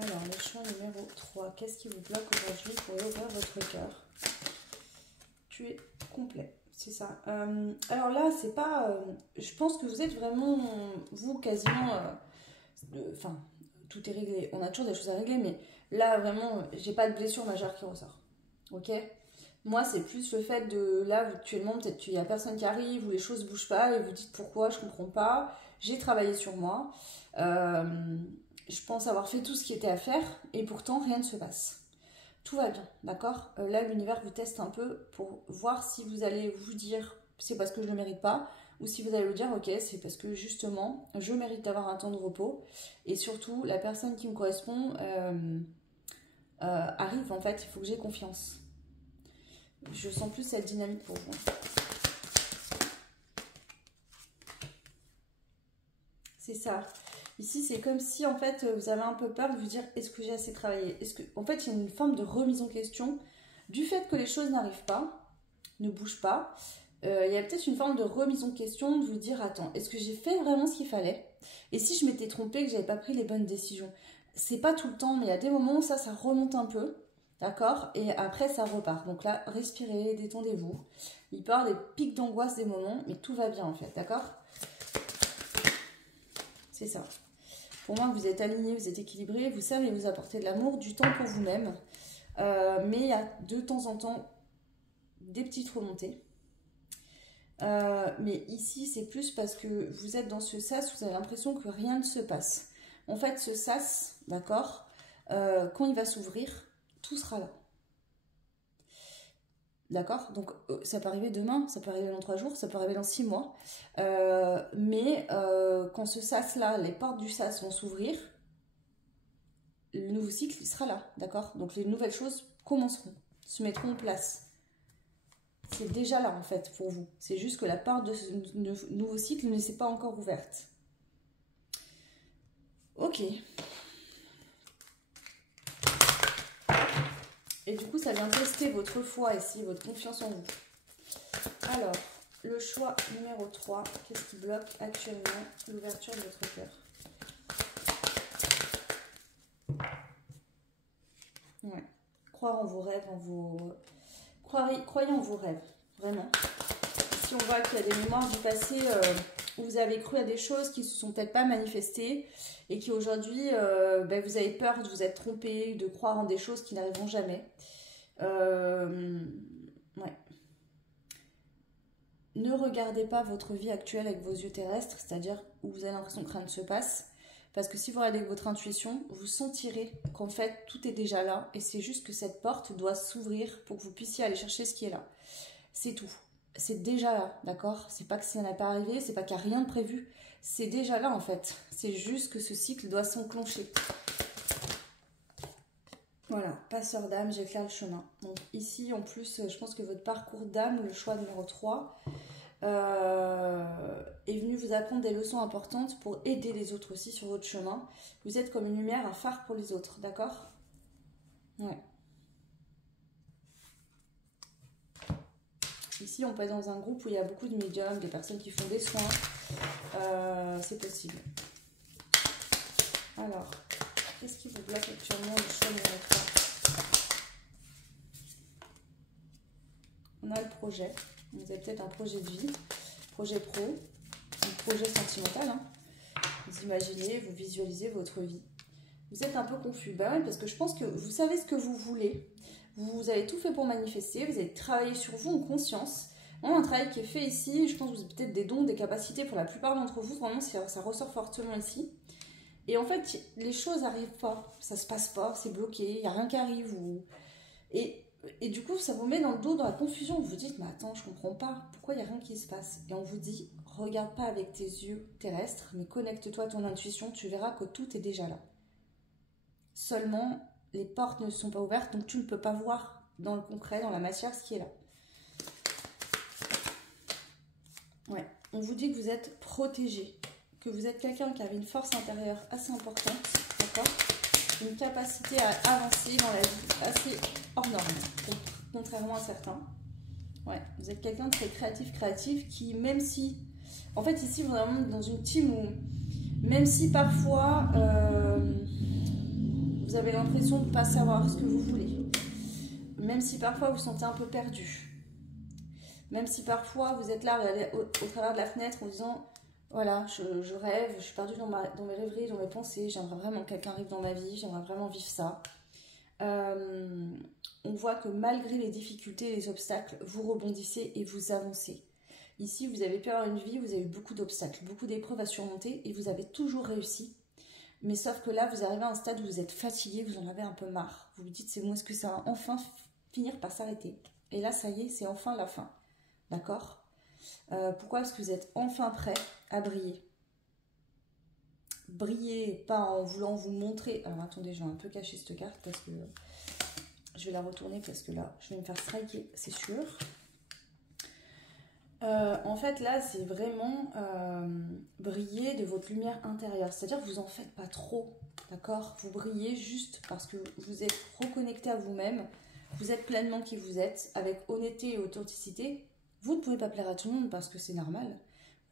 Alors, le choix numéro 3. Qu'est-ce qui vous bloque aujourd'hui pour ouvrir votre cœur? Tu es complet, c'est ça. Alors là, c'est pas... je pense que vous êtes vraiment, vous, quasiment... Enfin, tout est réglé. On a toujours des choses à régler, mais là, vraiment, j'ai pas de blessure majeure qui ressort. Ok? Moi, c'est plus le fait de... Là, actuellement, peut-être qu'il y a personne qui arrive, ou les choses bougent pas, et vous dites pourquoi, je comprends pas. J'ai travaillé sur moi. Je pense avoir fait tout ce qui était à faire et pourtant rien ne se passe. Tout va bien, d'accord? Là, l'univers vous teste un peu pour voir si vous allez vous dire c'est parce que je ne le mérite pas ou si vous allez vous dire, ok, c'est parce que justement, je mérite d'avoir un temps de repos, et surtout, la personne qui me correspond arrive, en fait, il faut que j'ai confiance. Je sens plus cette dynamique pour vous. C'est ça. Ici, c'est comme si, en fait, vous avez un peu peur de vous dire, est-ce que j'ai assez travaillé? En fait, il y a une forme de remise en question du fait que les choses n'arrivent pas, ne bougent pas. Il y a peut-être une forme de remise en question de vous dire, attends, est-ce que j'ai fait vraiment ce qu'il fallait? Et si je m'étais trompée, que j'avais pas pris les bonnes décisions? C'est pas tout le temps, mais il y a des moments où ça remonte un peu, d'accord? Et après, ça repart. Donc là, respirez, détendez-vous. Il peut y avoir des pics d'angoisse des moments, mais tout va bien, en fait, d'accord? C'est ça. Pour moi, vous êtes aligné, vous êtes équilibré, vous savez vous apporter de l'amour, du temps pour vous-même. Mais il y a de temps en temps des petites remontées. Mais ici, c'est plus parce que vous êtes dans ce sas, vous avez l'impression que rien ne se passe. En fait, ce sas, d'accord, quand il va s'ouvrir, tout sera là. D'accord? Donc, ça peut arriver demain, ça peut arriver dans 3 jours, ça peut arriver dans 6 mois. Mais quand ce sas-là, les portes du sas vont s'ouvrir, le nouveau cycle il sera là. D'accord? Donc, les nouvelles choses commenceront, se mettront en place. C'est déjà là, en fait, pour vous. C'est juste que la porte de ce nouveau cycle ne s'est pas encore ouverte. Ok. Et du coup, ça vient tester votre foi ici, votre confiance en vous. Alors, le choix numéro 3, qu'est-ce qui bloque actuellement l'ouverture de votre cœur? Ouais. Croire en vos rêves, croyez en vos rêves, vraiment. Ici, on voit qu'il y a des mémoires du passé où vous avez cru à des choses qui ne se sont peut-être pas manifestées et qui aujourd'hui, vous avez peur de vous être trompé, de croire en des choses qui n'arriveront jamais. Ouais. Ne regardez pas votre vie actuelle avec vos yeux terrestres, c'est-à-dire où vous avez l'impression que rien ne se passe. Parce que si vous regardez avec votre intuition, vous sentirez qu'en fait, tout est déjà là. Et c'est juste que cette porte doit s'ouvrir pour que vous puissiez aller chercher ce qui est là. C'est tout. C'est déjà là, d'accord? C'est pas que ça n'est pas arrivé, c'est pas qu'il n'y a rien de prévu. C'est déjà là, en fait. C'est juste que ce cycle doit s'enclencher. Voilà, passeur d'âme, j'éclaire le chemin. Donc ici, en plus, je pense que votre parcours d'âme, le choix numéro 3, est venu vous apprendre des leçons importantes pour aider les autres aussi sur votre chemin. Vous êtes comme une lumière, un phare pour les autres, d'accord? Ouais. Ici, on peut être dans un groupe où il y a beaucoup de médiums, des personnes qui font des soins. C'est possible. Alors, qu'est-ce qui vous bloque actuellement le choix numéro 3? On a le projet. Vous avez peut-être un projet de vie, projet pro, un projet sentimental. Hein. Vous imaginez, vous visualisez votre vie. Vous êtes un peu confus. Bah oui, parce que je pense que vous savez ce que vous voulez. Vous avez tout fait pour manifester. Vous avez travaillé sur vous en conscience. Vraiment un travail qui est fait ici. Je pense que vous avez peut-être des dons, des capacités pour la plupart d'entre vous. Vraiment, ça ressort fortement ici. Et en fait, les choses n'arrivent pas. Ça ne se passe pas. C'est bloqué. Il n'y a rien qui arrive. Et du coup, ça vous met dans le dos, dans la confusion. Vous vous dites, mais attends, je comprends pas. Pourquoi il n'y a rien qui se passe? Et on vous dit, regarde pas avec tes yeux terrestres, mais connecte-toi à ton intuition. Tu verras que tout est déjà là. Seulement, les portes ne sont pas ouvertes, donc tu ne peux pas voir dans le concret, dans la matière, ce qui est là. Ouais. On vous dit que vous êtes protégé, que vous êtes quelqu'un qui avait une force intérieure assez importante, d'accord? Une capacité à avancer dans la vie assez hors norme, contrairement à certains. Ouais, vous êtes quelqu'un de très créatif qui, même si... En fait, ici, vous êtes vraiment dans une team où, même si parfois, vous avez l'impression de ne pas savoir ce que vous voulez, même si parfois vous vous sentez un peu perdu, même si parfois vous êtes là au travers de la fenêtre en disant... Voilà, je rêve, je suis perdue dans mes rêveries, dans mes pensées, j'aimerais vraiment que quelqu'un arrive dans ma vie, j'aimerais vraiment vivre ça. On voit que malgré les difficultés, les obstacles, vous rebondissez et vous avancez. Ici, vous avez pu avoir une vie, vous avez eu beaucoup d'obstacles, beaucoup d'épreuves à surmonter et vous avez toujours réussi. Mais sauf que là, vous arrivez à un stade où vous êtes fatigué, vous en avez un peu marre. Vous vous dites, c'est bon, est-ce que ça va enfin finir par s'arrêter? Et là, ça y est, c'est enfin la fin. D'accord? Pourquoi? Parce que vous êtes enfin prêt à briller. Briller, pas en voulant vous montrer. Alors attendez, je vais un peu cacher cette carte parce que je vais la retourner parce que là, je vais me faire striker, c'est sûr. En fait, là, c'est vraiment briller de votre lumière intérieure. C'est-à-dire que vous en faites pas trop, d'accord? Vous brillez juste parce que vous êtes reconnecté à vous-même. Vous êtes pleinement qui vous êtes, avec honnêteté et authenticité. Vous ne pouvez pas plaire à tout le monde parce que c'est normal.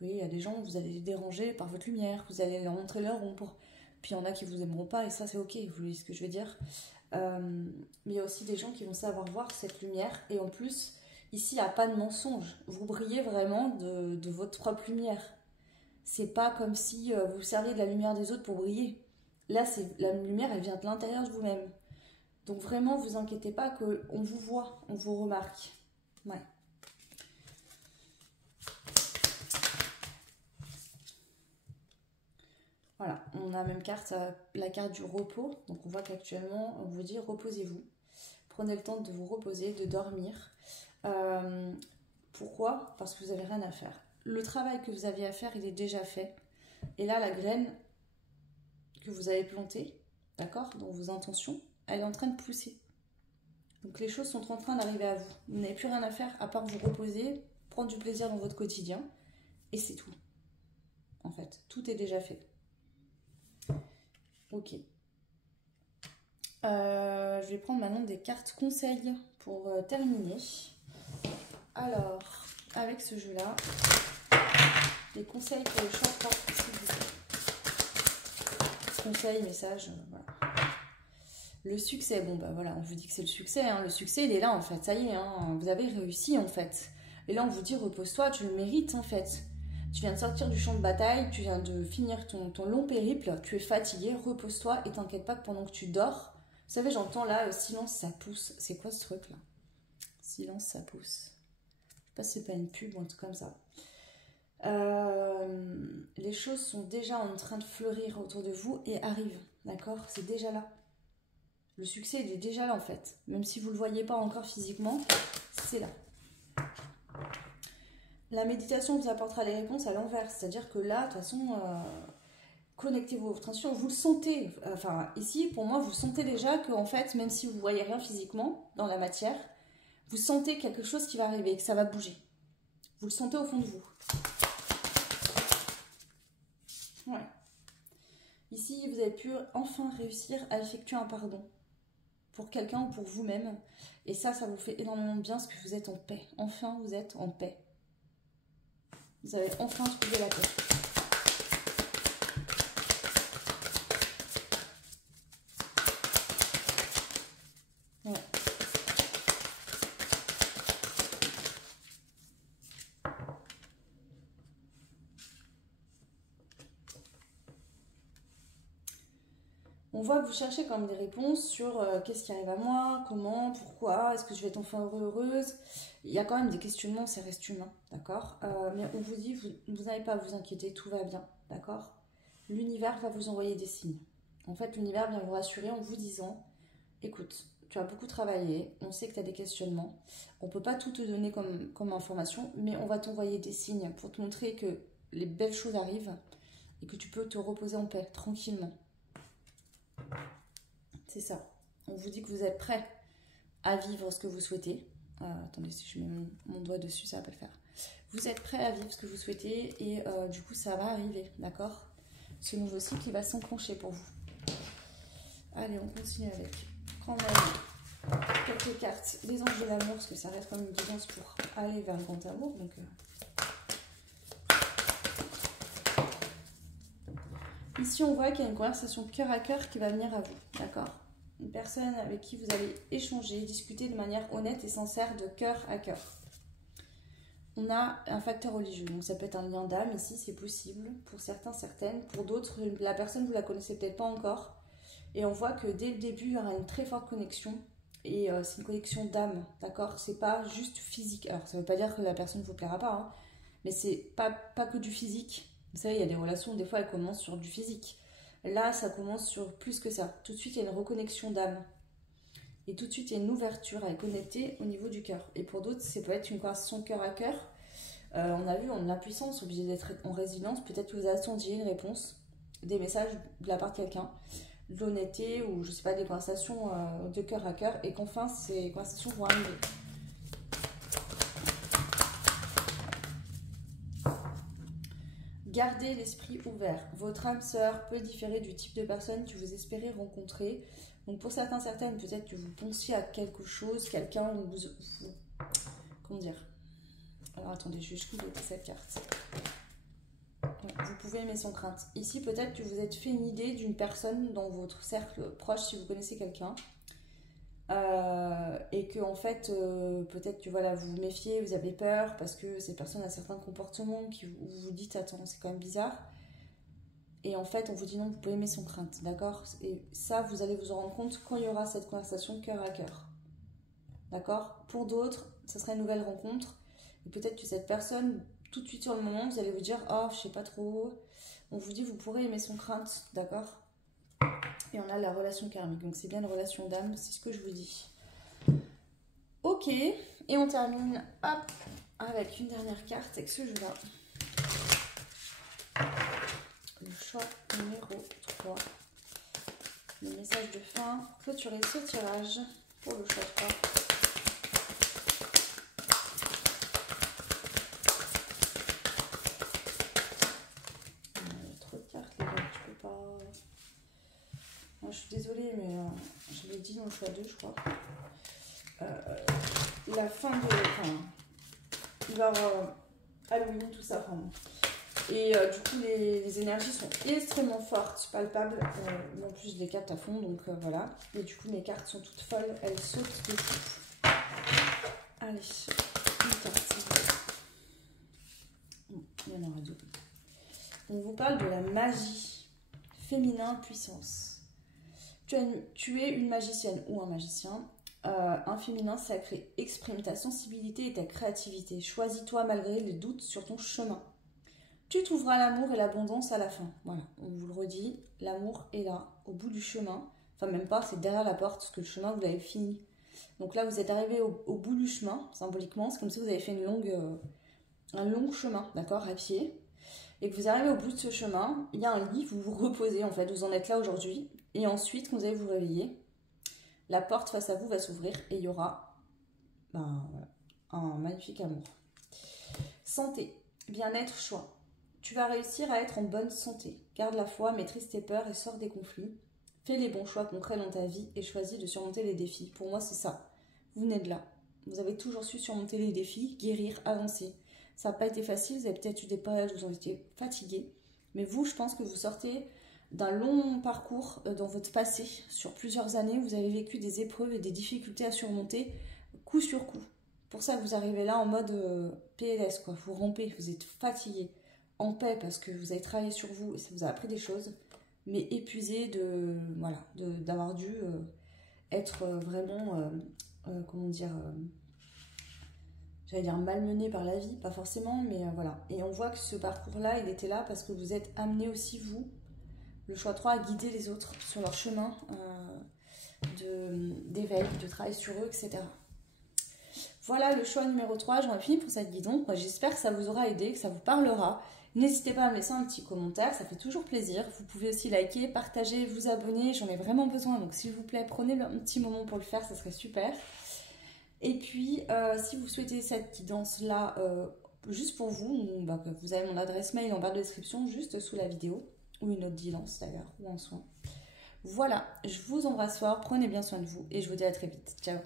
Oui, il y a des gens, vous allez les déranger par votre lumière, vous allez leur montrer leur ombre. Puis il y en a qui vous aimeront pas et ça c'est ok, vous voyez ce que je veux dire. Mais il y a aussi des gens qui vont savoir voir cette lumière et en plus, ici il n'y a pas de mensonge. Vous brillez vraiment de votre propre lumière. C'est pas comme si vous serviez de la lumière des autres pour briller. Là, la lumière, elle vient de l'intérieur de vous-même. Donc vraiment, vous inquiétez pas qu'on vous voit, on vous remarque. Ouais. Voilà, on a même la carte du repos. Donc on voit qu'actuellement, on vous dit reposez-vous. Prenez le temps de vous reposer, de dormir. Pourquoi? Parce que vous n'avez rien à faire. Le travail que vous aviez à faire, il est déjà fait. Et là, la graine que vous avez plantée, d'accord, dans vos intentions, elle est en train de pousser. Donc les choses sont en train d'arriver à vous. Vous n'avez plus rien à faire à part vous reposer, prendre du plaisir dans votre quotidien. Et c'est tout. En fait, tout est déjà fait. Ok. Je vais prendre maintenant des cartes conseils pour terminer. Alors, avec ce jeu-là, des conseils pour le chakra, s'il vous plaît. Conseils, messages, voilà. Le succès, bon bah voilà, on vous dit que c'est le succès, hein. Le succès il est là en fait, ça y est, hein. Vous avez réussi en fait. Et là on vous dit repose-toi, tu le mérites en fait. Tu viens de sortir du champ de bataille, tu viens de finir ton long périple, tu es fatigué, repose-toi et t'inquiète pas que pendant que tu dors, vous savez j'entends là, silence ça pousse, c'est quoi ce truc là? Silence ça pousse. Je sais pas si c'est pas une pub ou un truc comme ça. Les choses sont déjà en train de fleurir autour de vous et arrivent, d'accord? C'est déjà là. Le succès il est déjà là en fait. Même si vous ne le voyez pas encore physiquement, c'est là. La méditation vous apportera les réponses à l'envers. C'est-à-dire que là, de toute façon, connectez-vous à votre intuition. Vous le sentez. Enfin, ici, pour moi, vous sentez déjà que, en fait, même si vous ne voyez rien physiquement dans la matière, vous sentez quelque chose qui va arriver, que ça va bouger. Vous le sentez au fond de vous. Ouais. Ici, vous avez pu enfin réussir à effectuer un pardon. Pour quelqu'un ou pour vous-même. Et ça vous fait énormément de bien parce que vous êtes en paix. Enfin, vous êtes en paix. Vous avez enfin trouvé la paix. Ouais. On voit que vous cherchez quand même des réponses sur qu'est-ce qui arrive à moi, comment, pourquoi, est-ce que je vais être enfin heureuse. Il y a quand même des questionnements, ça reste humain, d'accord, mais on vous dit, vous n'avez pas à vous inquiéter, tout va bien, d'accord. L'univers va vous envoyer des signes. En fait, l'univers vient vous rassurer en vous disant, écoute, tu as beaucoup travaillé, on sait que tu as des questionnements, on ne peut pas tout te donner comme information, mais on va t'envoyer des signes pour te montrer que les belles choses arrivent et que tu peux te reposer en paix, tranquillement. C'est ça. On vous dit que vous êtes prêt à vivre ce que vous souhaitez. Attendez, si je mets mon doigt dessus, ça va pas le faire. Vous êtes prêt à vivre ce que vous souhaitez et du coup, ça va arriver, d'accord? Ce nouveau cycle, il va s'enclencher pour vous. Allez, on continue avec quand même quelques cartes. Les anges de l'amour, parce que ça reste comme une guidance pour aller vers le grand amour. Donc, ici, on voit qu'il y a une conversation cœur à cœur qui va venir à vous, d'accord? Une personne avec qui vous allez échanger, discuter de manière honnête et sincère de cœur à cœur. On a un facteur religieux, donc ça peut être un lien d'âme ici, c'est possible, pour certains, certaines. Pour d'autres, la personne, vous la connaissez peut-être pas encore. Et on voit que dès le début, il y aura une très forte connexion. Et c'est une connexion d'âme, d'accord? C'est pas juste physique. Alors, ça veut pas dire que la personne ne vous plaira pas, hein, mais c'est pas que du physique. Vous savez, il y a des relations, des fois, elles commencent sur du physique. Là, ça commence sur plus que ça. Tout de suite, il y a une reconnexion d'âme. Et tout de suite, il y a une ouverture à être connecté au niveau du cœur. Et pour d'autres, ça peut être une conversation cœur à cœur On a vu, on a la puissance, obligé d'être en résilience. Peut-être que vous attendiez une réponse, des messages de la part de quelqu'un, de l'honnêteté ou je sais pas, des conversations de cœur à cœur et qu'enfin ces conversations vont arriver. Gardez l'esprit ouvert. Votre âme sœur peut différer du type de personne que vous espérez rencontrer. Donc pour certains, certaines, peut-être que vous pensiez à quelque chose, quelqu'un où vous... Comment dire? Alors attendez, je vais juste compléter cette carte. Vous pouvez aimer sans crainte. Ici, peut-être que vous êtes fait une idée d'une personne dans votre cercle proche, si vous connaissez quelqu'un. Et que en fait, peut-être que voilà, vous vous méfiez, vous avez peur parce que cette personne a certains comportements qui vous dites attends, c'est quand même bizarre. Et en fait, on vous dit non, vous pouvez aimer sans crainte, d'accord? Et ça, vous allez vous en rendre compte quand il y aura cette conversation cœur à cœur. D'accord? Pour d'autres, ce sera une nouvelle rencontre. Et peut-être que cette personne, tout de suite sur le moment, vous allez vous dire oh, je sais pas trop. On vous dit vous pourrez aimer sans crainte, d'accord? Et on a la relation karmique, donc c'est bien une relation d'âme, c'est ce que je vous dis. Ok, et on termine hop, avec une dernière carte avec ce jeu-là. Le choix numéro 3. Le message de fin, clôturer ce tirage pour le choix 3. Il y a trop de cartes, les gars, je peux pas... Moi, je suis désolée, mais je l'ai dit dans le choix 2, je crois. La fin de... Enfin, il va y avoir Halloween, tout ça, enfin... Et du coup, les énergies sont extrêmement fortes, palpables. En plus, je les capte à fond, donc voilà. Et du coup, mes cartes sont toutes folles, elles sautent dessus. Allez, une carte. Bon, il y en aura deux. On vous parle de la magie. Féminin, puissance. Tu es une magicienne ou un magicien. Un féminin sacré. Exprime ta sensibilité et ta créativité. Choisis-toi malgré les doutes sur ton chemin. Tu trouveras l'amour et l'abondance à la fin. Voilà, on vous le redit, l'amour est là, au bout du chemin. Enfin, même pas, c'est derrière la porte, parce que le chemin, vous l'avez fini. Donc là, vous êtes arrivé au bout du chemin, symboliquement. C'est comme si vous avez fait un long chemin, d'accord, à pied. Et que vous arrivez au bout de ce chemin, il y a un lit, vous vous reposez, en fait. Vous en êtes là aujourd'hui. Et ensuite, quand vous allez vous réveiller, la porte face à vous va s'ouvrir et il y aura un magnifique amour. Santé, bien-être, choix. Tu vas réussir à être en bonne santé. Garde la foi, maîtrise tes peurs et sors des conflits. Fais les bons choix concrets dans ta vie et choisis de surmonter les défis. Pour moi, c'est ça. Vous venez de là. Vous avez toujours su surmonter les défis, guérir, avancer. Ça n'a pas été facile. Vous avez peut-être eu des périodes où vous avez été fatigué. Mais vous, je pense que vous sortez d'un long parcours dans votre passé. Sur plusieurs années, vous avez vécu des épreuves et des difficultés à surmonter coup sur coup. Pour ça, vous arrivez là en mode PLS, quoi. Vous rampez, vous êtes fatigué. En paix parce que vous avez travaillé sur vous et ça vous a appris des choses, mais épuisé d'avoir dû être vraiment, comment dire, j'allais dire malmené par la vie, pas forcément, mais voilà. Et on voit que ce parcours-là, il était là parce que vous êtes amené aussi, vous, le choix 3, à guider les autres sur leur chemin d'éveil, de travail sur eux, etc. Voilà le choix numéro 3, j'en ai fini pour cette guidon. J'espère que ça vous aura aidé, que ça vous parlera. N'hésitez pas à me laisser un petit commentaire, ça fait toujours plaisir. Vous pouvez aussi liker, partager, vous abonner, j'en ai vraiment besoin. Donc s'il vous plaît, prenez un petit moment pour le faire, ça serait super. Et puis, si vous souhaitez cette guidance-là, juste pour vous, vous avez mon adresse mail en barre de description, juste sous la vidéo. Ou une autre guidance d'ailleurs, ou un soin. Voilà, je vous embrasse fort, prenez bien soin de vous et je vous dis à très vite. Ciao.